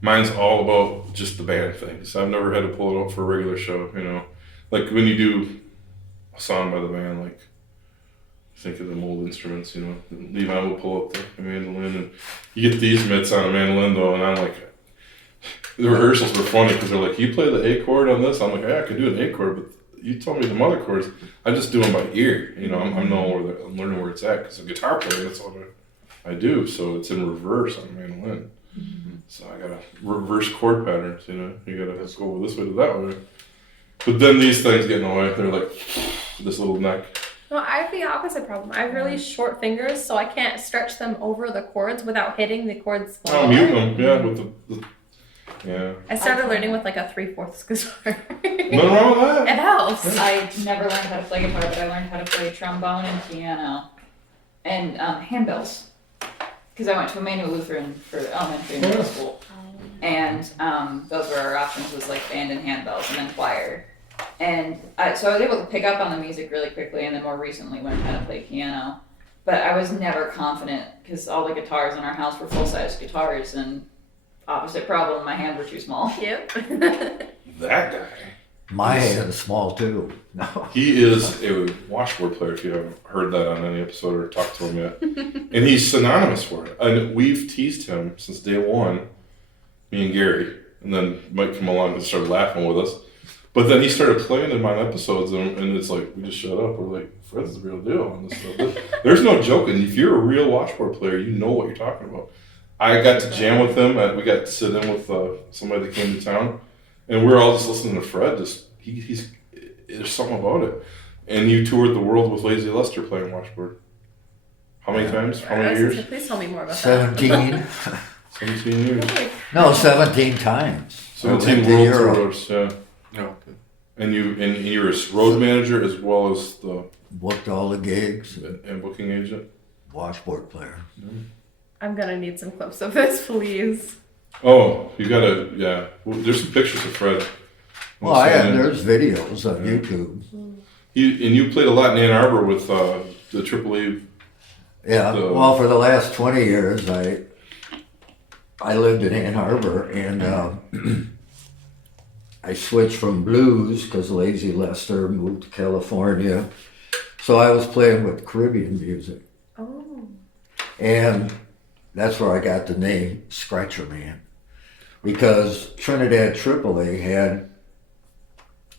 Mine's all about just the band thing. So I've never had to pull it out for a regular show, you know. Like when you do a song by the band, like think of them old instruments, you know. Levi will pull up the mandolin, and you get these mitts on a mandolin though, and I'm like, the rehearsals were funny because they're like, you play the A chord on this? I'm like, yeah, I can do an A chord, but you told me the mother chords. I just do them by ear, you know. I'm learning where it's at because a guitar player, that's all I do. So it's in reverse on the mandolin. So I gotta reverse chord patterns, you know. You gotta go this way to that way. But then these things get in the way. They're like this little neck. No, I have the opposite problem. I have really short fingers, so I can't stretch them over the chords without hitting the chords. I'll mute them, yeah, with the yeah. I started learning with like a 3/4 guitar. Nothing wrong with that. It helps. I never learned how to play guitar, but I learned how to play trombone and piano and handbells. Because I went to Emmanuel Lutheran for elementary and middle school. And those were our options, was like band and handbells and then choir. And so I was able to pick up on the music really quickly, and then more recently learned how to play piano. But I was never confident because all the guitars in our house were full-size guitars, and opposite problem, my hands were too small. Yep. That guy. My hand's small too. No. He is a washboard player, if you haven't heard that on any episode or talked to him yet. And he's synonymous for it. And we've teased him since day one, me and Gary. And then Mike came along and started laughing with us. But then he started playing in my episodes, and it's like, we just shut up. We're like, Fred's the real deal on this stuff. There's no joking. If you're a real washboard player, you know what you're talking about. I got to jam with him. We got to sit in with somebody that came to town. And we're all just listening to Fred. There's something about it. And you toured the world with Lazy Lester playing washboard. How many times? How many years? Please tell me more about 17. 17 years. that. No, 17 times. 17 to world Europe. tours, yeah. Oh, okay. And you're a road manager as well as the Booked all the gigs. and booking agent. Washboard player. I'm gonna need some clips of this, please. Oh, you gotta, yeah. Well, there's some pictures of Fred. Well, there's videos on YouTube. You played a lot in Ann Arbor with the AAA. Yeah, well, for the last 20 years, I lived in Ann Arbor, and I switched from blues because Lazy Lester moved to California. So I was playing with Caribbean music. Oh. And that's where I got the name Scratcher Man. Because Trinidad AAA had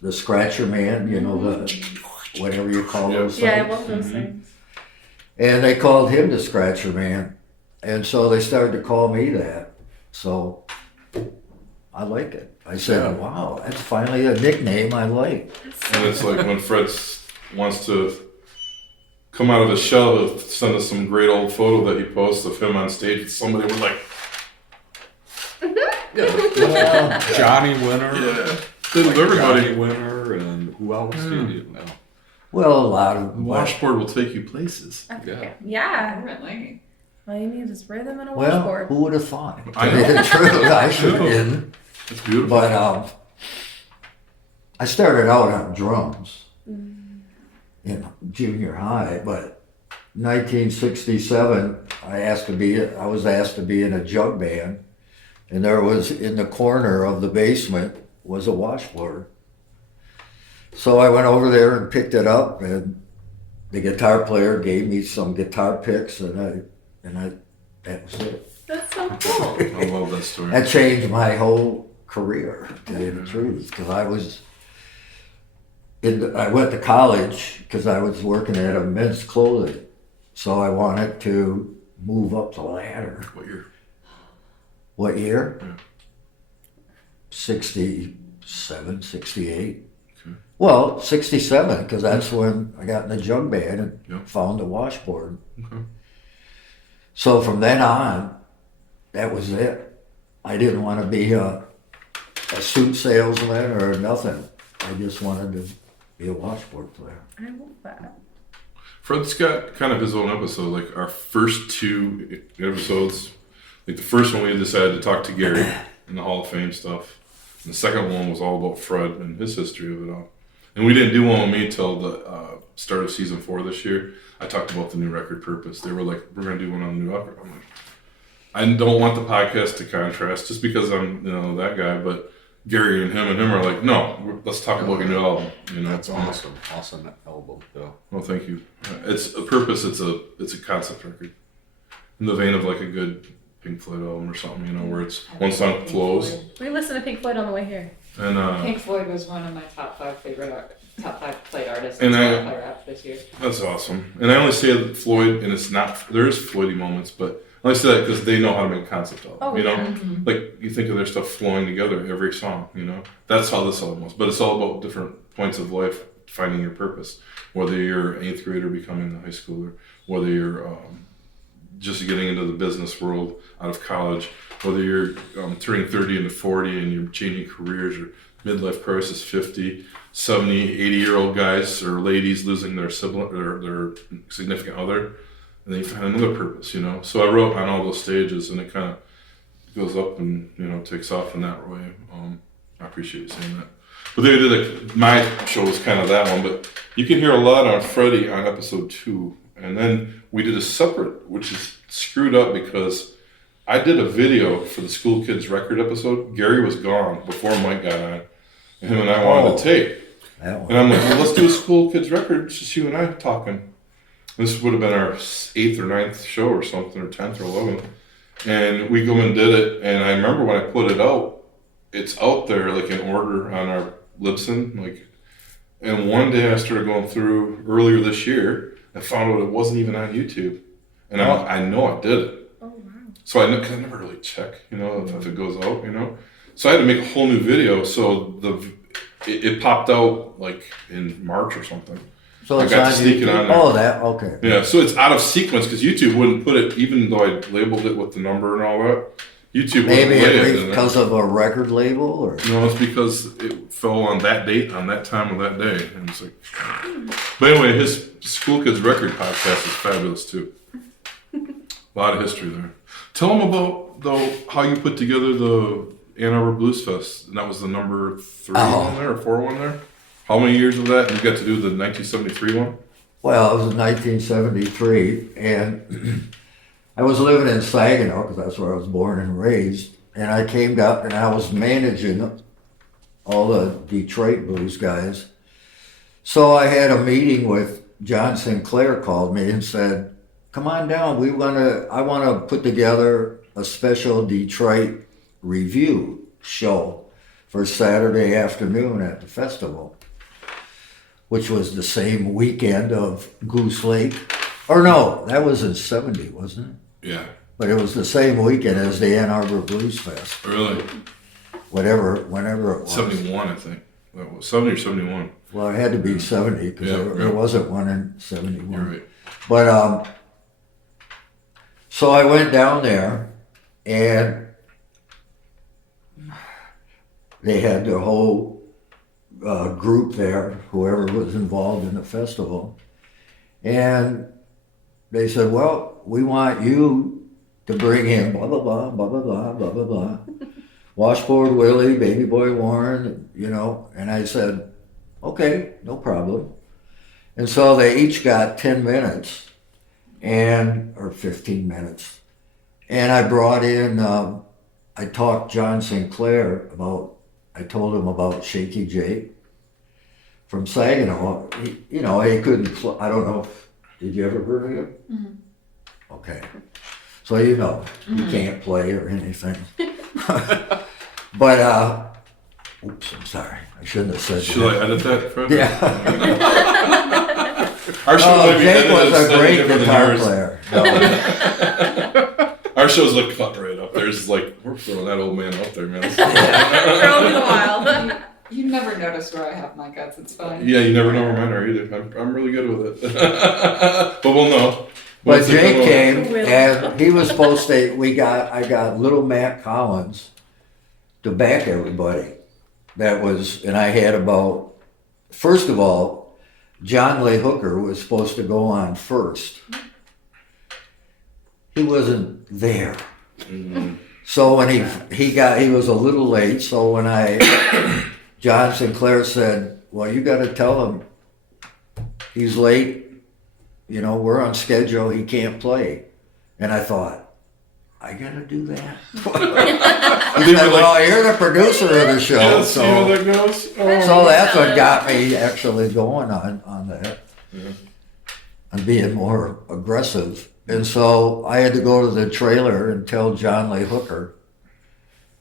the Scratcher Man, you know, the whatever you call those Yeah, I things. love those things. And they called him the Scratcher Man. And so they started to call me that. So I like it. I said, wow, that's finally a nickname I like. And it's like when Fred wants to come out of his shell, he'll send us some great old photo that he posts of him on stage with somebody with like, Johnny Winter. yeah, everybody. Johnny Winter, and who else do you know? Well, a lot of Washboard will take you places. Yeah. Yeah. Apparently. All you need is rhythm and a well, washboard. who would have thought? I To know. tell you the truth, I should have been. It's beautiful. But I started out on drums in junior high, but 1967, I was asked to be in a jug band, and there was, in the corner of the basement, was a washboard. So I went over there and picked it up, and the guitar player gave me some guitar picks, and that was it. That's so cool. I love that story. That changed my whole career, to tell you the truth, because I went to college because I was working at a men's clothing, so I wanted to move up the ladder. What year? What year? Yeah. 67, 68. Okay. Well, 67, because that's when I got in the jug band and Yeah. found the washboard. Okay. So from then on, that was it. I didn't want to be a suit salesman or nothing. I just wanted to be a washboard player. I love that. Fred's got kind of his own episode. Like our first 2 episodes, like the first one we decided to talk to Gary and the Hall of Fame stuff. And the second one was all about Fred and his history of it all. And we didn't do one with me till the start of season 4 this year. I talked about the new record purpose. They were like, we're going to do one on the new record. I'm like, I don't want the podcast to contrast just because I'm, that guy, but Gary and him are like, no, let's talk about your new album. That's awesome. Awesome album. Yeah. Well, thank you. It's a purpose. It's a concept record in the vein of like a good Pink Floyd album or something, where it's one song flows. We listened to Pink Floyd on the way here. And Pink Floyd was one of my top 5 play artists And in I- Spotify Rap this year. that's awesome. And I only say that Floyd, and it's not, there is Floydy moments, but I only say that because they know how to make a concept album. Oh, yeah. Like you think of their stuff flowing together, every song, That's how this album was. But it's all about different points of life, finding your purpose. Whether you're an 8th grader becoming a high schooler, whether you're just getting into the business world out of college, whether you're turning 30 into 40 and you're changing careers, or midlife crisis, 50, 70, 80-year-old guys or ladies losing their sibling or their significant other, and then you find another purpose, So I wrote on all those stages, and it kind of goes up and takes off in that way. I appreciate you saying that. But they did my show was kind of that one, but you can hear a lot on Freddie on episode 2, and then we did a separate, which is screwed up because I did a video for the School Kids Record episode. Gary was gone before Mike got on, and him and I wanted to tape. That one. And I'm like, well, let's do a School Kids Record. It's just you and I talking. This would have been our 8th or 9th show or something, or 10th or 11th. And we go and did it. And I remember when I put it out, it's out there like in order on our Libsyn. And one day I started going through earlier this year. I found out it wasn't even on YouTube. And I know I did it. Oh, wow. So because I never really check, if it goes out, So I had to make a whole new video. So it popped out like in March or something. So I it's got on to sneak it YouTube? on there. Oh, that, okay. Yeah, so it's out of sequence because YouTube wouldn't put it, even though I labeled it with the number and all that. YouTube wouldn't Maybe put it in it's there. because of a record label, or? No, it's because it fell on that date, on that time of that day. And it's like, but anyway, his School Kids Record podcast is fabulous too. A lot of history there. Tell them about, though, how you put together the Ann Arbor Blues Fest. And that was the number 3 one there, or 4 one there? How many years of that? You got to do the 1973 one? Well, it was in 1973, and I was living in Saginaw, because that's where I was born and raised, and I came down, and I was managing all the Detroit blues guys. So I had a meeting with John Sinclair, called me and said, come on down, I want to put together a special Detroit review show for Saturday afternoon at the festival, which was the same weekend of Goose Lake. Or no, that was in 70, wasn't it? Yeah. But it was the same weekend as the Ann Arbor Blues Fest. Really? Whenever it was. 71, I think. That was 70 or 71. Well, it had to be 70, because there wasn't one in 71. You're right. But, so I went down there, and they had their whole group there, whoever was involved in the festival. And they said, well, we want you to bring in blah, blah, blah, blah, blah, blah, blah, blah, blah. Washboard Willie, Baby Boy Warren, and I said, okay, no problem. And so they each got 10 minutes or 15 minutes. And I brought in, I talked John Sinclair I told him about Shaky Jake from Saginaw. He couldn't, I don't know, did you ever heard of him? Mm-hmm. Okay. So he can't play or anything. But, oops, I'm sorry. I shouldn't have said Should that. I edit that, Fred? Yeah. Our show Oh, might be Jake edited was a slightly great different than guitar yours. player. Our show's like cut right up. There's like, we're throwing that old man out there, man. Throw in the wild. You never notice where I have my guts. It's fine. Yeah, you never know where mine are either. I'm really good with it. But we'll know. But Once they Jake come came, Really? and he was supposed to, I got little Matt Collins to back everybody. That was, and I had about, first of all, John Lee Hooker was supposed to go on first. He wasn't there. So when he was a little late, so when John Sinclair said, well, you gotta tell him he's late, you know, we're on schedule, he can't play. And I thought, I gotta do that? I said, well, you're the producer of the show, Yeah, see how so. that goes. So that's what got me actually going on that. Yeah. And being more aggressive. And so I had to go to the trailer and tell John Lee Hooker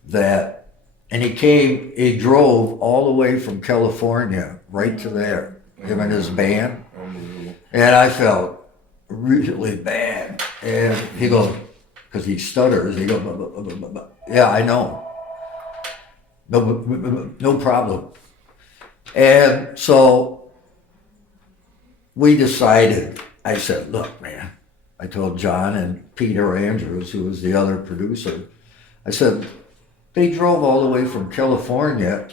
that, and he drove all the way from California right to there, him and his band. Unbelievable. And I felt really bad. And he goes, because he stutters, he goes, yeah, I know. No problem. And so we decided, I said, look, man, I told John and Peter Andrews, who was the other producer, I said, they drove all the way from California.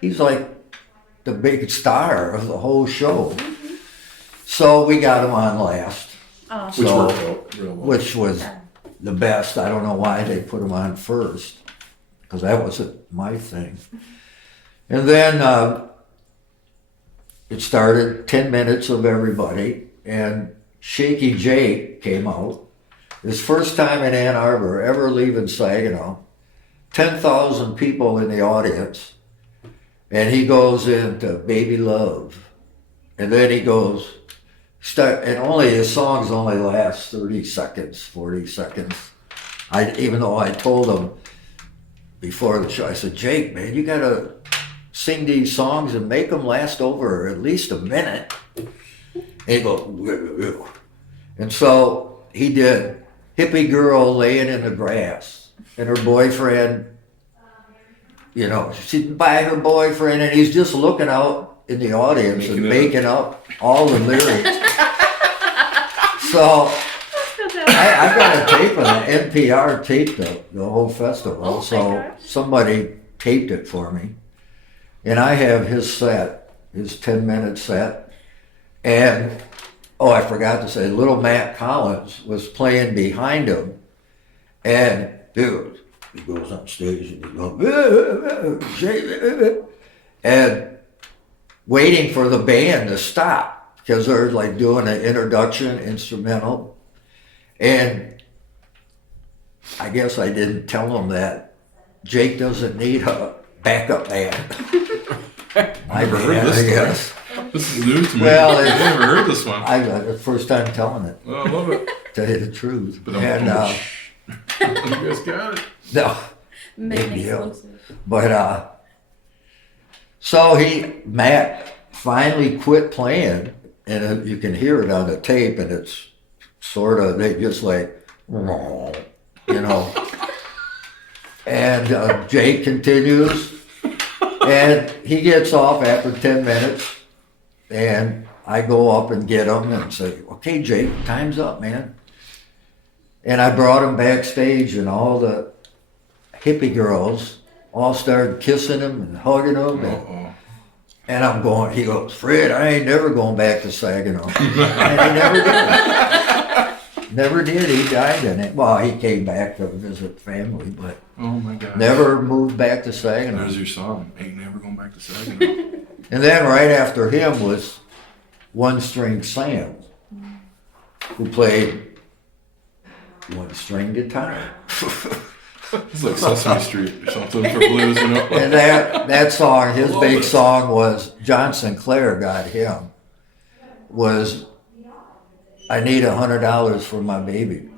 He's like the big star of the whole show. So we got him on last, Oh, Which So- worked out real well. which was the best. I don't know why they put him on first, because that wasn't my thing. And then it started 10 minutes of everybody, and Shaky Jake came out. His first time in Ann Arbor, ever leaving Saginaw. 10,000 people in the audience. And he goes into Baby Love. And then he goes, and only his songs only last 30 seconds, 40 seconds. Even though I told him before the show, I said, Jake, man, you gotta sing these songs and make them last over at least a minute. And he goes, "Woo." And so he did Hippie Girl Laying in the Grass. And her boyfriend, you know, she's by her boyfriend, and he's just looking out in the audience and making up all the lyrics. So I've got a tape of that. NPR taped the whole festival. Oh my So gosh. somebody taped it for me. And I have his set, his 10-minute set. And, oh, I forgot to say, little Matt Collins was playing behind him. And, dude, he goes on stage and he goes, and waiting for the band to stop because they're like doing an introduction instrumental. And I guess I didn't tell them that Jake doesn't need a backup band. I never heard this I story. guess. This is news to me. Well, I've never heard this one. I got the first time telling it, Oh, I love it. to tell you the truth. But And you guys got it. no, Main Big deal. exclusive. but so Matt finally quit playing, and you can hear it on the tape, and it's sort of they just like, you know. And Jake continues, and he gets off after 10 minutes, and I go up and get him and say, okay, Jake, time's up, man. And I brought him backstage, and all the hippie girls all started kissing him and hugging him. And I'm going, he goes, Fred, I ain't never going back to Saginaw. And he never did. Never did. He died in it. Well, he came back to visit family, but Oh my God. never moved back to Saginaw. There's your song. Ain't never going back to Saginaw. And then right after him was One String Sam, who played one string guitar. It's like Sesame Street or something for blues, you know? And that song, his Love big it. song was, John Sinclair got him, was, I need $100 for my baby.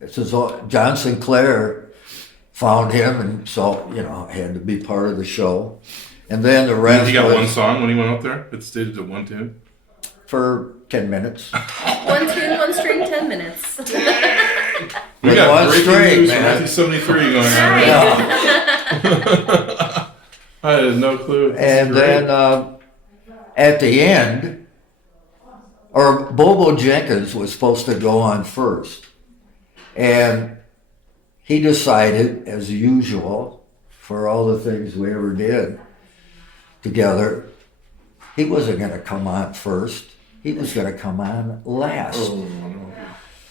It says, John Sinclair found him, and so, had to be part of the show. And then the rest He got was one song when he went up there? It stayed to one tune? for 10 minutes. One tune, one string, 10 minutes. We With got one breaking string, news from man. 1973 going on. Yeah. I had no clue. This is And great. then at the end, or Bobo Jenkins was supposed to go on first. And he decided, as usual, for all the things we ever did together, he wasn't going to come on first. He was going to come on last. Oh, no.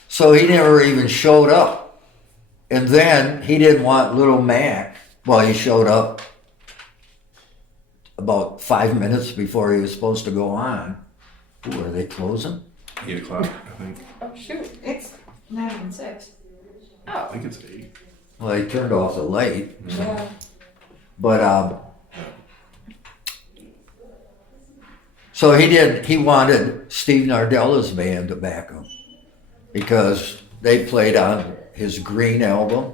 So he never even showed up. And then he didn't want Little Mac. Well, he showed up about 5 minutes before he was supposed to go on. Ooh, are they closing? 8 o'clock, I think. Oh shoot, it's not even 6. I think it's 8. Well, they turned off the light. Yeah. But so he wanted Steve Nardella's band to back him because they played on his Green album.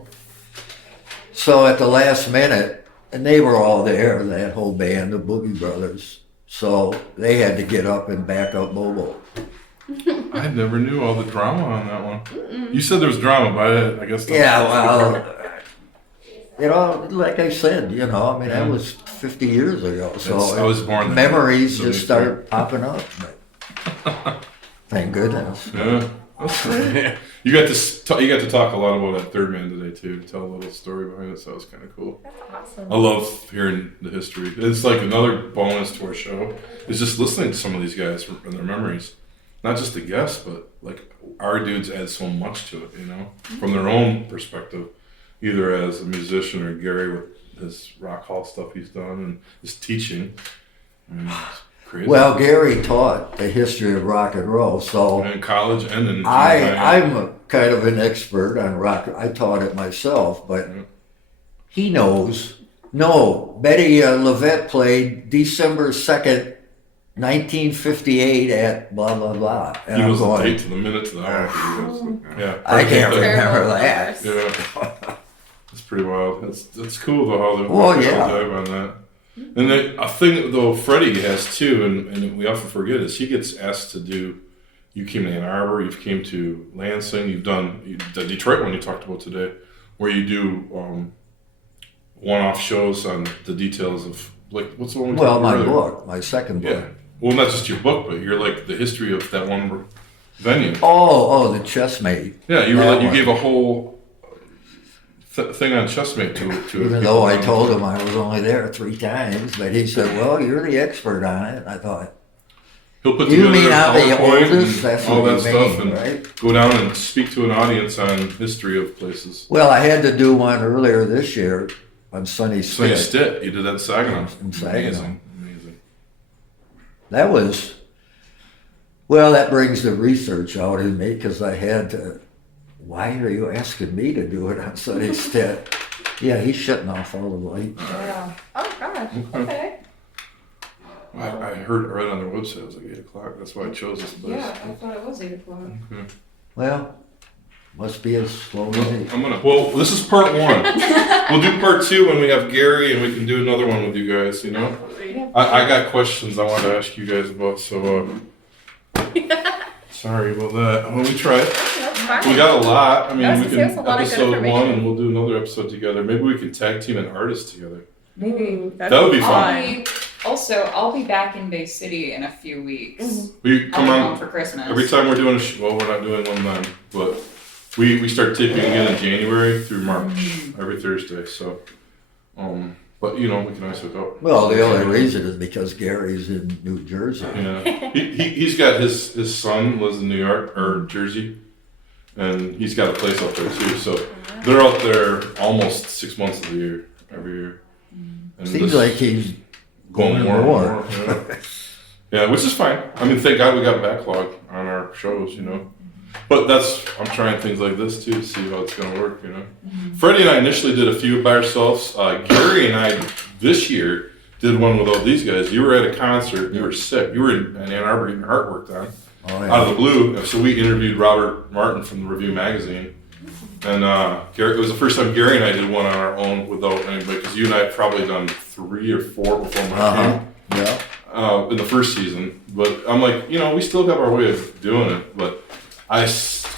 So at the last minute, and they were all there, that whole band, the Boogie Brothers. So they had to get up and back up Bobo. I never knew all the drama on that one. You said there was drama, but I guess that's Yeah, well, like I said, that was 50 years ago. So I was born then. memories So just start popping up. But thank goodness. Yeah, that's great. You got to talk a lot about that third man today too. Tell a little story behind it, so it was kind of cool. That's awesome. I love hearing the history. It's like another bonus to our show. Is just listening to some of these guys and their memories. Not just the guests, but like our dudes add so much to it, from their own perspective, either as a musician or Gary with his rock hall stuff he's done and his teaching. I mean, it's crazy. Well, Gary taught the history of rock and roll, so in college and in I'm a kind of an expert on rock. I taught it myself, but he knows. No, Betty Levette played December 2nd, 1958 at blah, blah, blah. And he I'm was the going, date to the minute to the hour. Yeah. I can't Perfect. remember that. Yeah. It's pretty wild. It's cool though how they dive on that. And a thing though Freddie has too, and we often forget is he gets asked to do. You came to Ann Arbor, you came to Lansing, you've done the Detroit one you talked about today, where you do one-off shows on the details of like what's the one? Well, my book, my second book. Yeah. Well, not just your book, but you're like the history of that one venue. Oh, the chessmate. Yeah, you That gave one. a whole thing on chessmate to Even though I told him I was only there 3 times, but he said, "Well, you're the expert on it." I thought, He'll put "You together mean I'm the PowerPoint oldest? and That's all what that you stuff, mean, and right?" go down and speak to an audience on history of places. Well, I had to do one earlier this year on Sunny So you Stitt. you did that in Saginaw. In Saginaw. Amazing. That was, well, that brings the research out in me because I had to, why are you asking me to do it on Sunny Stitt? Yeah, he's shutting off all the lights. Yeah. Oh, gosh. Okay. I heard right on their website it was like 8 o'clock. That's why I chose this place. Yeah, I thought it was 8 o'clock. Well, must be as slow as he. Well, this is part 1. We'll do part 2 when we have Gary and we can do another one with you guys, I got questions I want to ask you guys about, so sorry about that. Well, we tried. That's fine. We got a lot. I mean, That was we there's can a lot of good episode 1 information. and we'll do another episode together. Maybe we can tag team an artist together. Maybe. That would be fun. I'll be back in Bay City in a few weeks. We I'll come be on home for Christmas. every time we're doing a show. Well, we're not doing one then, but we start taping again in January through March every Thursday. So, but we can always hook up. Well, the only reason is because Gary's in New Jersey. Yeah, he's got his son lives in New York or Jersey, and he's got a place out there too. So they're out there almost 6 months of the year, every year. And Seems like he's going going more. more. Yeah, which is fine. I mean, thank God we got backlog on our shows, But I'm trying things like this too to see how it's going to work, Freddie and I initially did a few by ourselves. Gary and I this year did one with all these guys. You were at a concert, you were sick. You were in Ann Arbor getting your heart worked on. Oh, yeah. Out of the blue. So we interviewed Robert Martin from the Review magazine. And Gary, it was the first time Gary and I did one on our own without anybody, because you and I had probably done 3 or 4 before my came. Yeah. In the first season. But I'm like, we still have our way of doing it, but I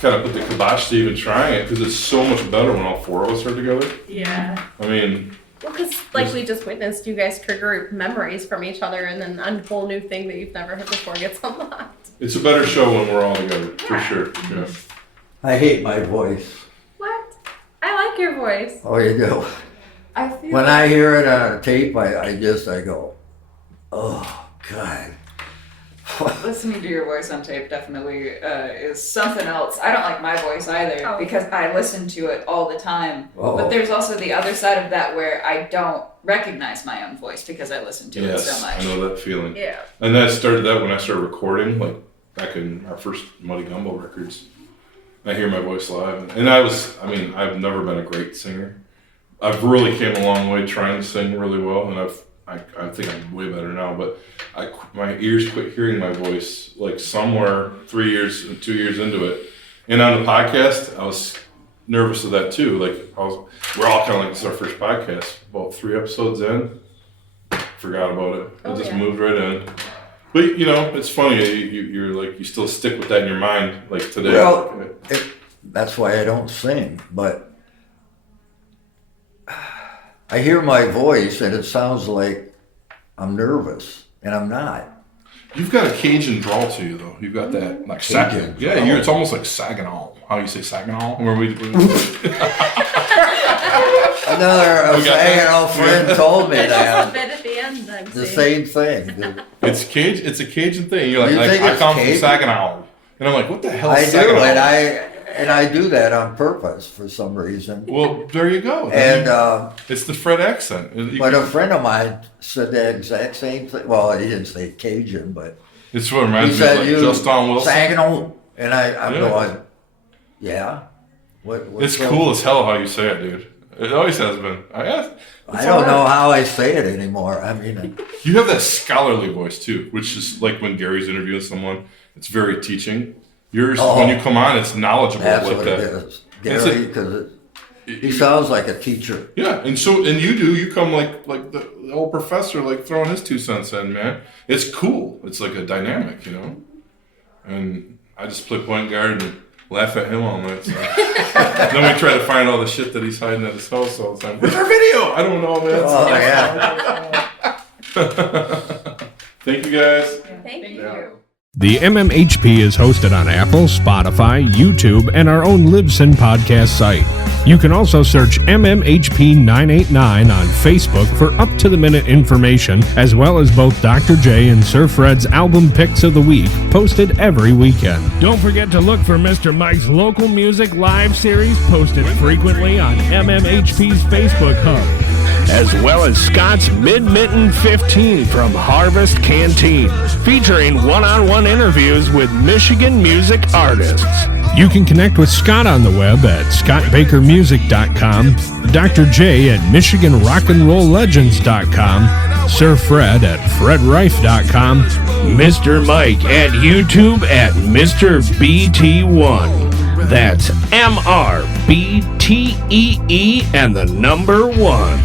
kind of put the kibosh to even trying it, because it's so much better when all 4 of us are together. Yeah. I mean... Well, because like we just witnessed, you guys trigger memories from each other, and then a whole new thing that you've never heard before gets unlocked. It's a better show when we're all together, for sure. Yeah. I hate my voice. What? I like your voice. Oh, you do? I feel When I hear it on a tape, I go, oh, God. listening to your voice on tape definitely is something else. I don't like my voice either because I listen to it all the time. Uh-oh. But there's also the other side of that where I don't recognize my own voice because I listen to it so much. I know that feeling. Yeah. And that started when I started recording, like back in our first Muddy Gumbo records. I hear my voice live. And I've never been a great singer. I've really came a long way trying to sing really well, and I think I'm way better now, but my ears quit hearing my voice like somewhere 2 years into it. And on the podcast, I was nervous of that too. We're all kind of like, this is our first podcast. About 3 episodes in, forgot about it. It just moved right in. But it's funny. You're like, you still stick with that in your mind, like today. Well, that's why I don't sing, but I hear my voice and it sounds like I'm nervous, and I'm not. You've got a Cajun drawl to you, though. You've got that Like Cajun. Yeah, it's almost like Saginaw. How you say Saginaw? Where we Another Saginaw friend told me There's also a that. bit at the end. I'm The seeing. same thing. It's Cajun. It's a Cajun thing. You're You like think I it's come from Cajun? Saginaw, and I'm like, what the hell I is do, Saginaw? and I do that on purpose for some reason. Well, there you go. And it's the Fred accent. but a friend of mine said the exact same thing. Well, he didn't say Cajun, but It's what he reminds me of said like you Justin Wilson. Saginaw, and I'm Yeah. going, yeah. What's It's up? cool as hell how you say it, dude. It always has been. I don't know how I say it anymore. I mean, You have that scholarly voice too, which is like when Gary's interviewing someone. It's very teaching. Yours, when you come on, it's knowledgeable. that's like what that. it is. Gary, because he sounds like a teacher. Yeah, and you come like the old professor, like throwing his 2 cents in, man. It's cool. It's like a dynamic, And I just play point guard and laugh at him all night. So. Then we try to find all the shit that he's hiding at his house all the time. Where's our video? I don't know, man. Oh yeah. Thank you guys. Thank you. The MMHP is hosted on Apple, Spotify, YouTube, and our own Libsyn podcast site. You can also search MMHP989 on Facebook for up-to-the-minute information, as well as both Dr. J and Sir Fred's album picks of the week, posted every weekend. Don't forget to look for Mr. Mike's local music live series, posted frequently on MMHP's Facebook hub, as well as Scott's Mid-Mitten 15 from Harvest Canteen, featuring one-on-one interviews with Michigan music artists. You can connect with Scott on the web at scottbakermusic.com, Dr. J at michiganrockandrolllegends.com, Sir Fred at fredrife.com, Mr. Mike at YouTube at Mr. BT1. That's MRBTEE and the number 1.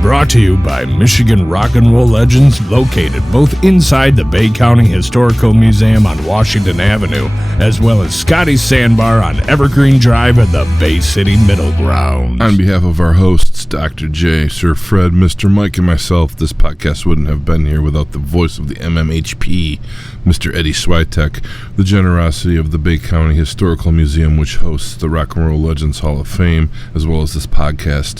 Brought to you by Michigan Rock and Roll Legends, located both inside the Bay County Historical Museum on Washington Avenue, as well as Scotty's Sandbar on Evergreen Drive at the Bay City Middle Grounds. On behalf of our hosts, Dr. J, Sir Fred, Mr. Mike, and myself, this podcast wouldn't have been here without the voice of the MMHP, Mr. Eddie Switek, the generosity of the Bay County Historical Museum, which hosts the Rock and Roll Legends Hall of Fame, as well as this podcast.